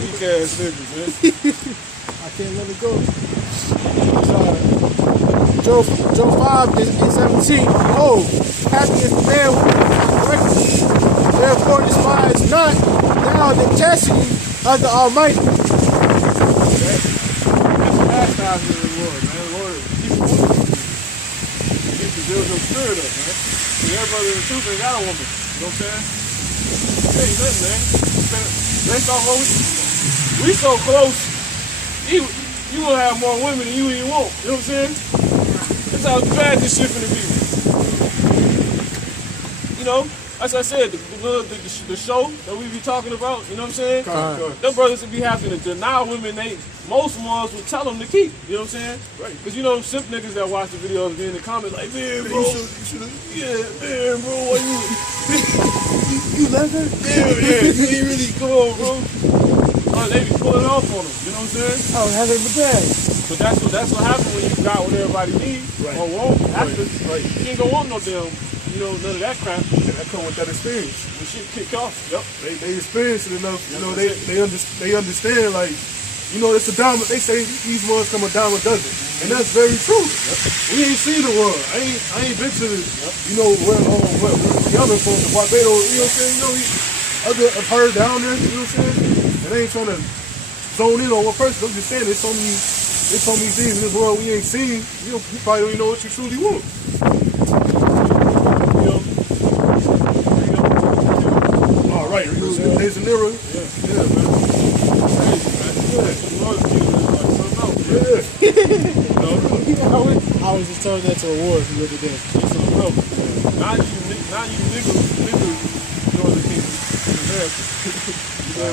Weak ass niggas, man. I can't let it go. Job 5 and 17. Behold, happy is the man who is corrected. Therefore despise not thou the chastity of the Almighty. Okay. That's the last time in the Lord, man. Lord, keep the build your spirit up, man. See, everybody in the truth ain't got a woman. You know what I'm saying? Hey, nothing, man. Based off what we so close, you gonna have more women than you even want. You know what I'm saying? That's how bad this shit finna be. You know, as I said, the show that we be talking about, you know what I'm saying? Con. Them brothers would be having to deny women most ones would tell them to keep, you know what I'm saying? Right. Because you know, simp niggas that watch the videos be in the comments like, man, bro, yeah, man, bro, why You let her? yeah, you ain't really cool, bro. They be pulling off on them, you know what I'm saying? Oh, Heather McGregor. But that's what happens when you got what everybody needs or want after. Right. You ain't gonna want no damn, none of that crap. That come with that experience. When shit kick off. Yep. They experience it enough. You know, they understand, like, it's a dime. They say these ones come a dime a dozen. And that's very true. Yep. We ain't seen the world. I ain't been to the, where the other folks, Barbados, you know what I'm saying? I've heard down there, you know what I'm saying? And they ain't trying to zone in on one person. I'm just saying there's so many things in this world we ain't seen. You probably don't even know what you truly want. All right, there's an era. Yeah, man. I was just telling that to a war the other day. Not you niggas Northern Kingdom in America.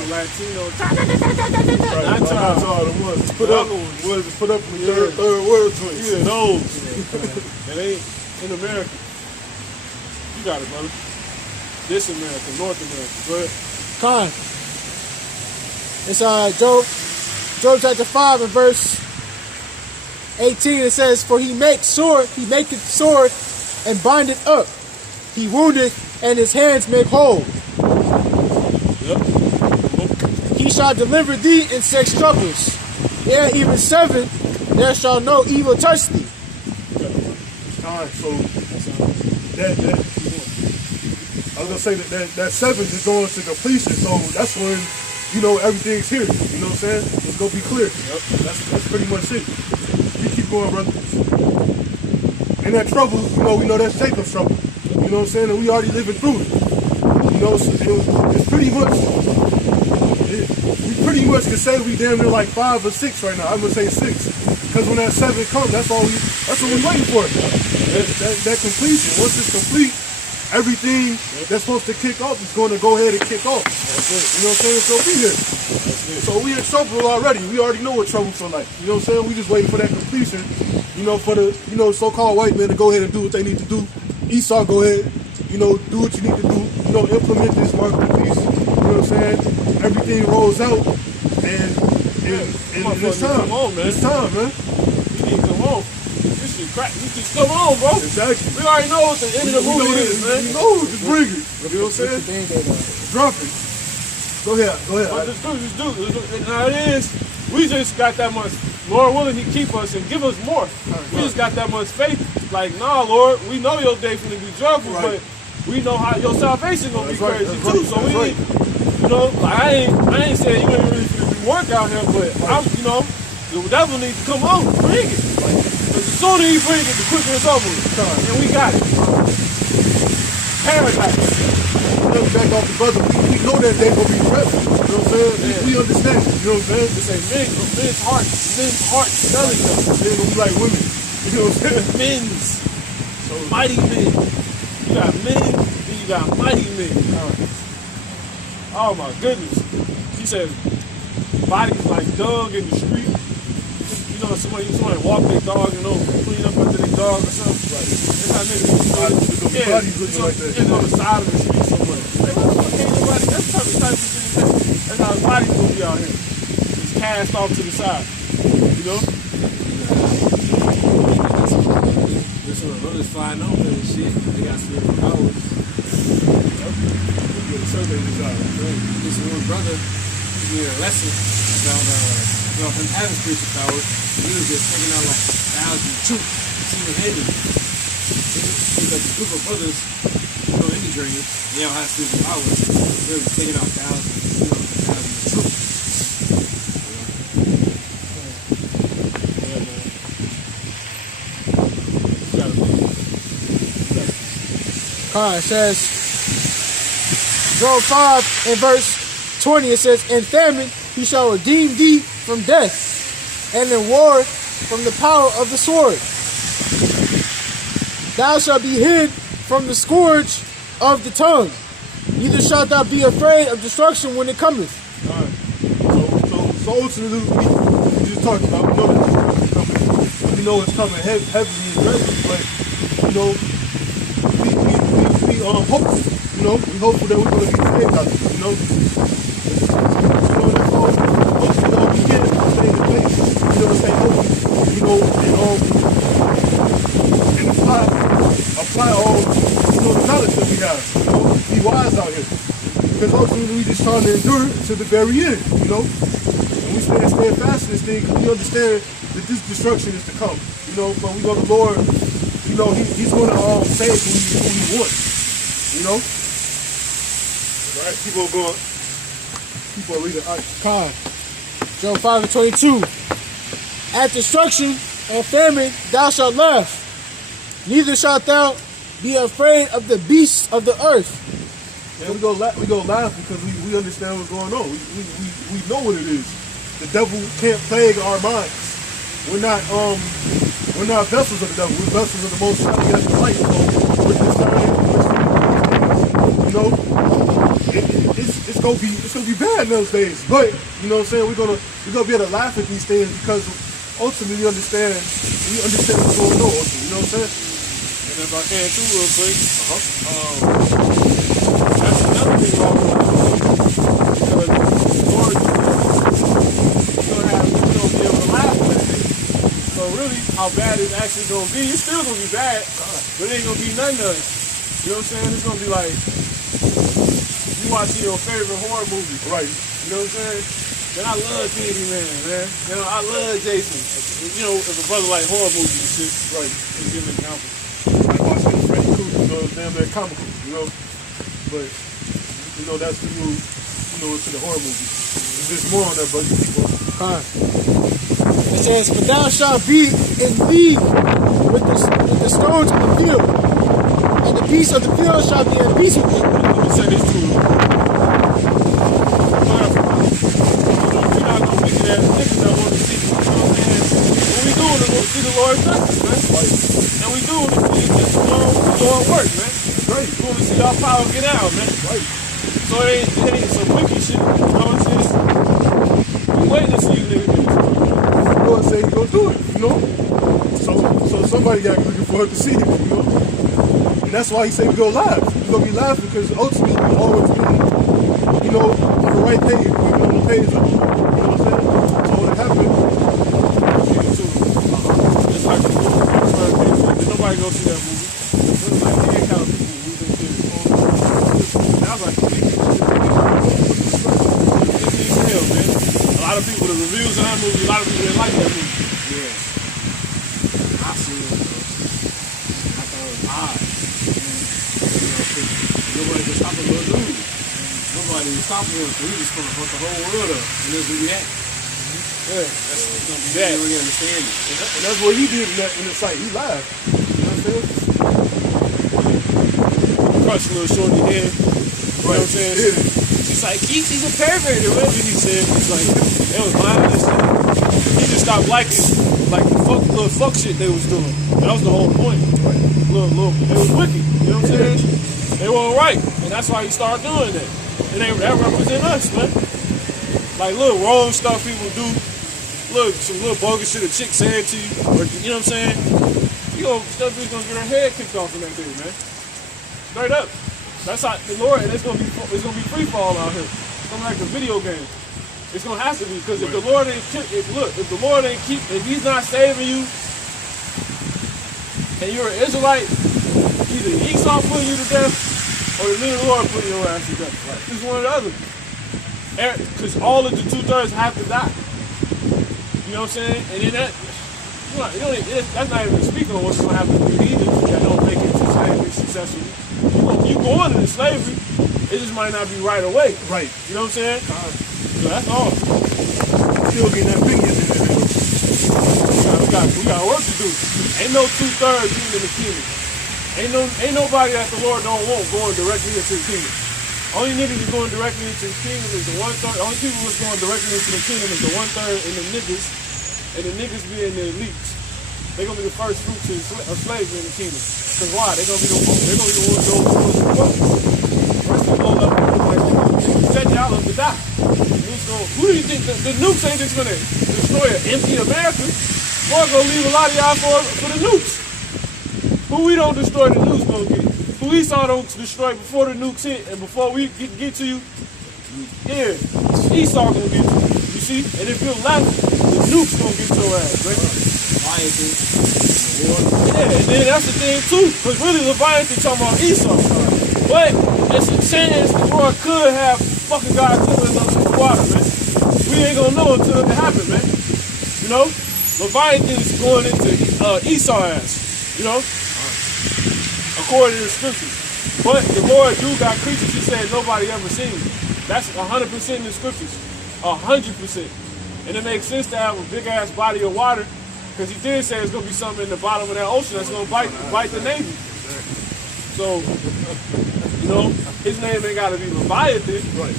Latino. That's all it was. Put up with the third world twins. Yeah, those. And they in America. You got it, brother. This America, North America. Go ahead. Con. It's Job chapter 5 and verse 18. It says, "For he maketh sword and bindeth up. He woundeth and his hands make whole. Yep. He shall deliver thee in 6 troubles. Ere even 7, there shall no evil touch thee." All right, so that I was gonna say that 7 is going to completion. So that's when everything's here. You know what I'm saying? Let's go be clear. Yep. That's pretty much it. You keep going, brother. And that trouble, we know that's Jacob's trouble. You know what I'm saying? And we already living through it. So it's pretty much. We pretty much can say we damn near like 5 or 6 right now. I'm gonna say 6, because when that 7 comes, that's what we're waiting for. That completion. Once it's complete, everything that's supposed to kick off is going to go ahead and kick off. You know what I'm saying? So be here. So we in trouble already. We already know what trouble feel like. You know what I'm saying? We just waiting for that completion. For the so-called white men to go ahead and do what they need to do. Esau, go ahead. Do what you need to do. Implement this mark of the beast. You know what I'm saying? Everything rolls out, and it's time. Come on, man. It's time, man. You need to come on. This shit crack. You just come on, bro. Exactly. We already know what the end of the movie is, man. You know, just bring it. You know what I'm saying? Drop it. Go ahead. But just do. And how it is, we just got that much. Lord willing, He keep us and give us more. We just got that much faith. Like, nah, Lord, we know your day finna be joyful, but we know how your salvation gonna be crazy too. So we ain't, like I ain't saying you ain't really finna do work out here, but the devil needs to come on, bring it. Because the sooner he bring it, the quicker it's over with. And we got it. Paradise. Back off the brother, we know that they gonna be present. You know what I'm saying? We understand. You know what I'm saying? It's a men's heart telling them. They're gonna be like women. You know what I'm saying? Men's. So mighty men. You got men, then you got mighty men. Oh my goodness. She said bodies like dug in the street. Somebody walk their dog and clean up after their dog or something. That's how niggas bodies looking like that. It's on the side of the street somewhere. Like, ain't nobody. That's the type of shit. That's how bodies gonna be out here. Just cast off to the side. There's some brothers flying over and shit. They got spiritual powers. This one brother gave me a lesson about him having spiritual powers. He was just taking out like 1,000 troops single-handed. He's like a group of brothers, in the dream, they all have spiritual powers. They were just taking out 1,000 troops. It says, Job 5 and verse 20, it says, "In famine he shall redeem thee from death, and in war from the power of the sword. Thou shalt be hid from the scourge of the tongue. Neither shalt thou be afraid of destruction when it cometh. Alright. So ultimately, we just talked about, we know that destruction is coming. We know it's coming heavily and greatly, but, you know, we hopeful. You know, we hopeful that we're going to be saved out of it, you know. So that's all. Hopefully, all we get is stay in the faith. You know, stay hopeful. You know, and apply all, you know, the knowledge that we have. You know, be wise out here. Because ultimately, we just trying to endure it to the very end, you know. And we stay fast in this thing because we understand that this destruction is to come. You know, but we know the Lord, you know, He's going to save who He wants. You know. Right, keep on going. Keep on reading. Con. Job 5:22. At destruction and famine thou shalt laugh, neither shalt thou be afraid of the beasts of the earth. And we go laugh because we understand what's going on. We know what it is. The devil can't plague our minds. We're not vessels of the devil. We're vessels of the Most High. We have the light. So we're discerning. You know, it's gonna be bad in those days. But you know what I'm saying, we're gonna be able to laugh at these things because ultimately we understand what's going on. Ultimately, you know what I'm saying? And if I can too real quick, that's another thing wrong with it. Because the Lord is gonna be able to laugh at it. So really, how bad it's actually gonna be, it's still gonna be bad, but it ain't gonna be nothing of it. You know what I'm saying? It's gonna be like you watching your favorite horror movie. Right. You know what I'm saying? Man, I love Candyman, man. You know, I love Jason. You know, if a brother like horror movies and shit, right, just give an example. Like watching Freddy Krueger, you know, damn that comical, you know. But you know, that's the new, you know, to the horror movie. There's more on that, but you keep on. It says, but thou shalt be in league with the stones of the field, and the beasts of the field shall be at peace with thee. Let me say this too. We're not gonna pick it as niggas that want to see. You know what I'm saying? What we doing is want to see the Lord's justice, man. Right. And we doing it to see the Lord work, man. Right. We want to see our power get out, man. Right. So it ain't some wicked shit. You know what I'm saying? We waiting to see you niggas do it. The Lord say He's gonna do it, you know. So somebody got looking forward to see it, you know. And that's why He said we go live. We're gonna be laughing because ultimately we've always been, you know, on the right page. We've been on the page of it. You know what I'm saying? So when it happened, It's like did nobody go see that movie? It was like any kind of people who been serious. That was like hell, man. A lot of people, the reviews of that movie, a lot of people didn't like that movie. Yeah. I see it. I thought it was odd. Nobody could stop a little dude. Nobody was stopping him. So he just gonna fuck the whole world up. And that's what we had. Yeah, that's gonna be that. You really understand it. and that's what He did in the sight. He lied. You know what I'm saying? Crush a little shorty head. You know what I'm saying? Yeah. She's like, he's a pervert. Or whatever he said. He's like, they was lying and shit. He just stopped liking like the little fuck shit they was doing. That was the whole point. Little, they was wicked. You know what I'm saying? They weren't right. And that's why he started doing that. And that represent us, man. Like little wrong stuff people do. Look, some little bogus shit a chick said to you. Or, you know what I'm saying? That bitch gonna get her head kicked off in that thing, man. Straight up. That's how the Lord, and it's gonna be free fall out here. It's gonna be like a video game. It's gonna have to be because if the Lord ain't if He's not saving you, and you're an Israelite, either Esau putting you to death, or the little Lord putting your ass to death. Right. It's one or the other. Because all of the 2/3 have to die. You know what I'm saying? And then that's not even speaking on what's gonna happen to you either that don't make it to slavery successfully. You going into slavery, it just might not be right away. Right. You know what I'm saying? So that's all. Still getting that opinion in there. We got work to do. Ain't no 2/3 being in the kingdom. Ain't nobody that the Lord don't want going directly into the kingdom. Only niggas that's going directly into the kingdom is the 1/3. Only people that's going directly into the kingdom is the 1/3 and the niggas being the elites. They're gonna be the first fruits of slavery in the kingdom. Because why? They're gonna be the ones doing the work. First of all, set y'all up to die. Who do you think the nukes ain't just gonna destroy an empty America? We're gonna leave a lot of y'all for the nukes. Who we don't destroy, the nukes gonna get. Who Esau don't destroy before the nukes hit and before we get to you, yeah, Esau gonna get to you. You see? And if you're left, the nukes gonna get your ass, right? Yeah, and then that's the thing too, because really Leviathan talking about Esau. But it's a chance the Lord could have fucking God killing us in the water, man. We ain't gonna know until it happen, man. You know? Leviathan is going into Esau ass, you know? According to the scriptures. But the Lord do got creatures he said nobody ever seen. That's 100% in the scriptures. 100%. And it makes sense to have a big ass body of water, because he did say there's gonna be something in the bottom of that ocean that's gonna bite the Navy. So, you know, his name ain't gotta be Leviathan. Right.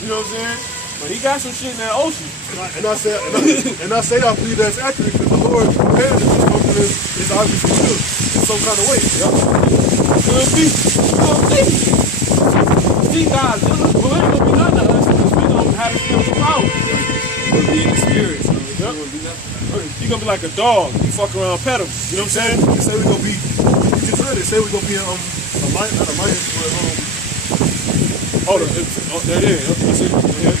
You know what I'm saying? But he got some shit in that ocean. And I say I believe that's accurate because the Lord prepared that this something is obviously good in some kind of way. Could be. See, guys, well, ain't gonna be nothing to us because we don't have the spiritual power. We'll be in the spirit, so it won't be nothing. You're gonna be like a dog. You fuck around, pet him. You know what I'm saying? They say we're gonna be. You just heard it. Say we're gonna be a lion, not a lion, but Oh, there it is. That's it. Okay.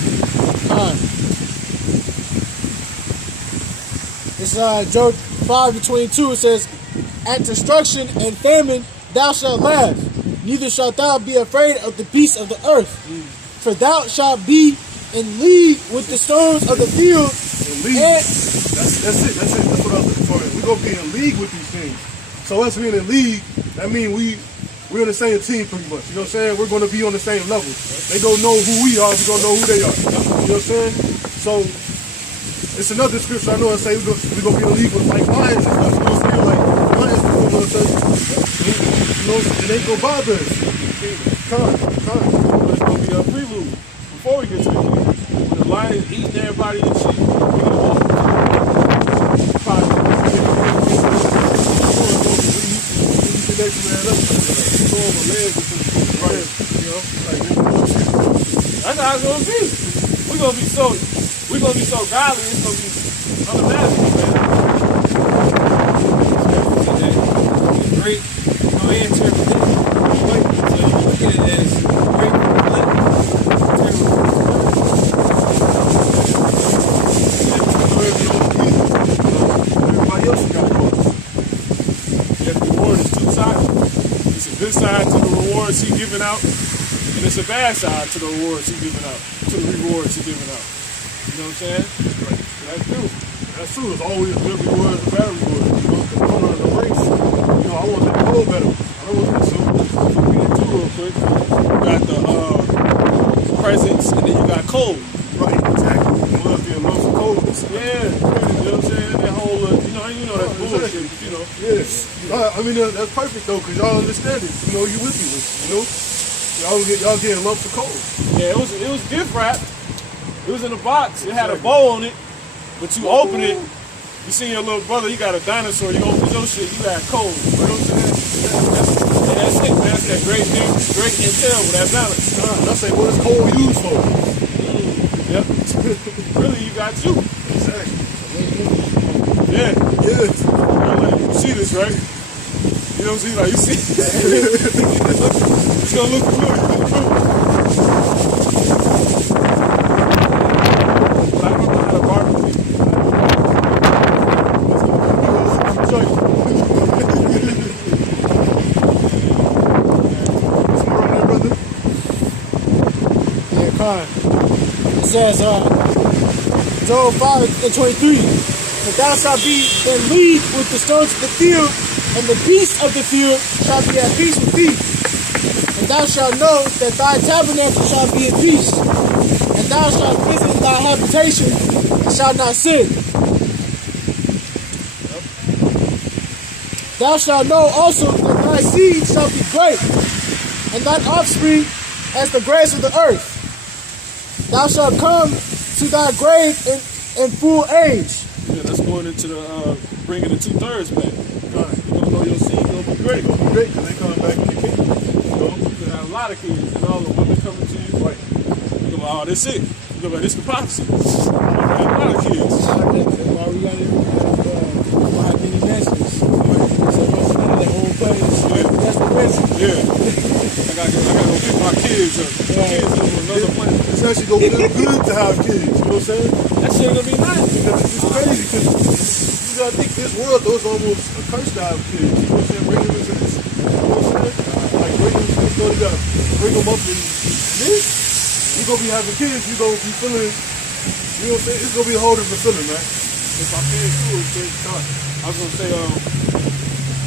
It's Job 5:22. It says, "At destruction and famine thou shalt laugh, neither shalt thou be afraid of the beasts of the earth. For thou shalt be in league with the stones of the field." league. That's it. That's what I was looking for. We're gonna be in league with these things. So us being in league, that means we're on the same team pretty much. You know what I'm saying? We're gonna be on the same level. They don't know who we are, we gonna know who they are. You know what I'm saying? So it's another scripture I know that say we're gonna be in league with like lions and stuff. You know what I'm saying? Like lions, you know what I'm saying? You know, it ain't gonna bother us. It's gonna be a prelude before we get to the king. When the lions eating everybody and shit, we gonna walk. That's how it's gonna be. We're gonna be so godly, it's gonna be unimaginable, man. Great. Go ahead and interpret it. So you look at it as great. Everybody else got caught. Yeah, the reward is two sides. It's a good side to the rewards he's giving out, and it's a bad side to the rewards he's giving out, to the rewards he's giving out. You know what I'm saying? Right. That's true. That's true. It's always good rewards and bad rewards. You know, the corner of the race. You know, I want that gold medal. I don't want that silver. We get two real quick. You got the presence, and then you got cold. Right, exactly. Love being love for cold. Yeah. You know what I'm saying? That whole, you know that's bullshit, but you know. Yeah. I mean, that's perfect though, because y'all understand it. You know, you with me, you know? Y'all getting love for cold. Yeah, it was gift wrapped. It was in a box. It had a bow on it, but you open it, you see your little brother, you got a dinosaur, you open your shit, you got cold. You know what I'm saying? That's it, man. That's that great intel with that balance. And I say, what is cold used for? Yep. Really, you got you. Exactly. Yeah. Yeah. Like, you see this, right? You know what I'm saying? Like, you see it's gonna look familiar. I don't know how to barbecue. Yeah, Khan. It says, Job 5:23, "But thou shalt be in league with the stones of the field, and the beasts of the field shall be at peace with thee. And thou shalt know that thy tabernacle shall be in peace, and thou shalt visit thy habitation, and shalt not sin. Thou shalt know also that thy seed shall be great, and thine offspring as the grass of the earth. Thou shalt come to thy grave in full age." Yeah, that's going into the bringing the 2/3 back. You're gonna know your seed gonna be great. It's gonna be great because they coming back in the kingdom. You know? You can have a lot of kids and all the women coming to you. Right. You go, oh, this it. You go, this the prophecy. You have a lot of kids. That's why we got many messages. So the whole place. That's the message. Yeah. I gotta go pick my kids up. My kids up on another planet. It's actually gonna feel good to have kids. You know what I'm saying? That shit gonna be nice. It's just crazy because you gotta think this world though is almost a curse to have kids. You know what I'm saying? Bring them into this. You know what I'm saying? Like bring them into this, you gotta bring them up in this. You gonna be having kids, you gonna be feeling, you know what I'm saying? It's gonna be a whole different feeling, man. If I can too, it's great time. I was gonna say,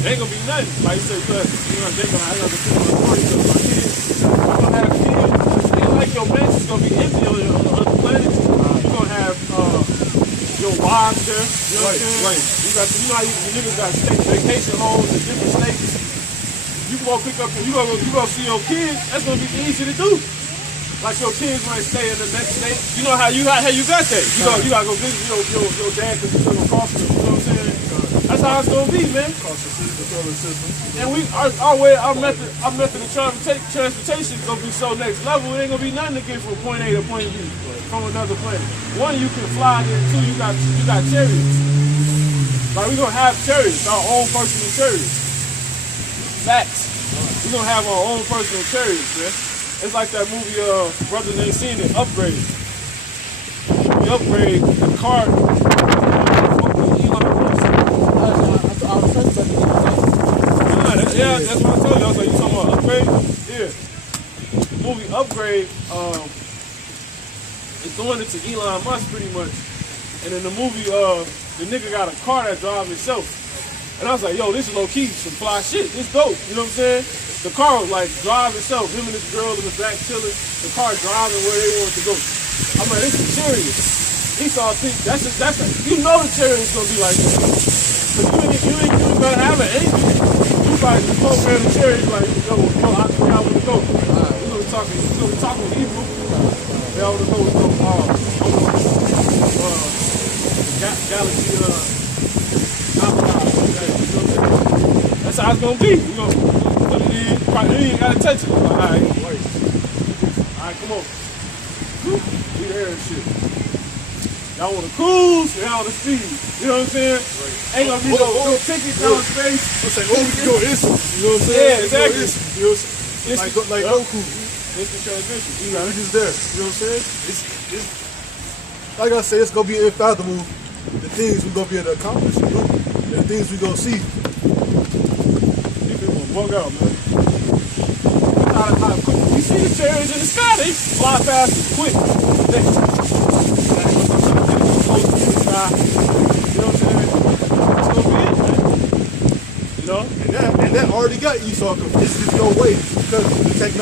they ain't gonna be nothing. Like you said, they gonna have to put on the party because my kids, I'm gonna have kids. It's like your mansion's gonna be empty on other planets. You're gonna have your wives there. You know what I'm saying? Right. You got, you know how you niggas got state vacation homes in different states. You can go pick up, you gonna see your kids. That's gonna be easy to do. Like your kids might stay in the next state. You know how you got that. You gotta go visit your dad because you live across the. You know what I'm saying? That's how it's gonna be, man. And our method of transportation is gonna be so next level. It ain't gonna be nothing to get from point A to point B from another planet. One, you can fly there. Two, you got chariots. Like we gonna have chariots, our own personal chariots. Facts. We gonna have our own personal chariots, man. It's like that movie, Brothers Ain't Seen It, Upgrade. We upgrade the car. Yeah, that's what I told you. I was like, you talking about Upgrade? Yeah. The movie Upgrade, it's doing it to Elon Musk pretty much. And in the movie, the nigga got a car that drives itself. And I was like, yo, this is low-key, some fly shit. This dope, you know what I'm saying? The car was like drive itself. Him and this girl in the back chilling. The car driving where they wanted to go. I'm like, this is serious. He saw that's you know the chariot's gonna be like this. Cause you ain't gonna have an engine. You probably just program the chariot like, yo, I want to go. We're gonna be talking Hebrew. They all want to go. Galaxy that's how it's gonna be. We gonna put it in. You ain't gotta touch it. All right, come on. We there and shit. Y'all wanna cruise? Y'all wanna speed? You know what I'm saying? Right. Ain't gonna be no ticket down space. I'm saying, we can go instant. You know what I'm saying? Yeah, exactly. You know what I'm saying? Like Goku. Instant transmission. We just there. You know what I'm saying? It's like I said, it's gonna be unfathomable. The things we're gonna be able to accomplish, you know? And the things we're gonna see. Bug out, man. You see the chariots in the sky, they fly fast and quick. You know what I'm saying? It's gonna be it, man. You know? And that already got Esau confused. It's just no way because the technology.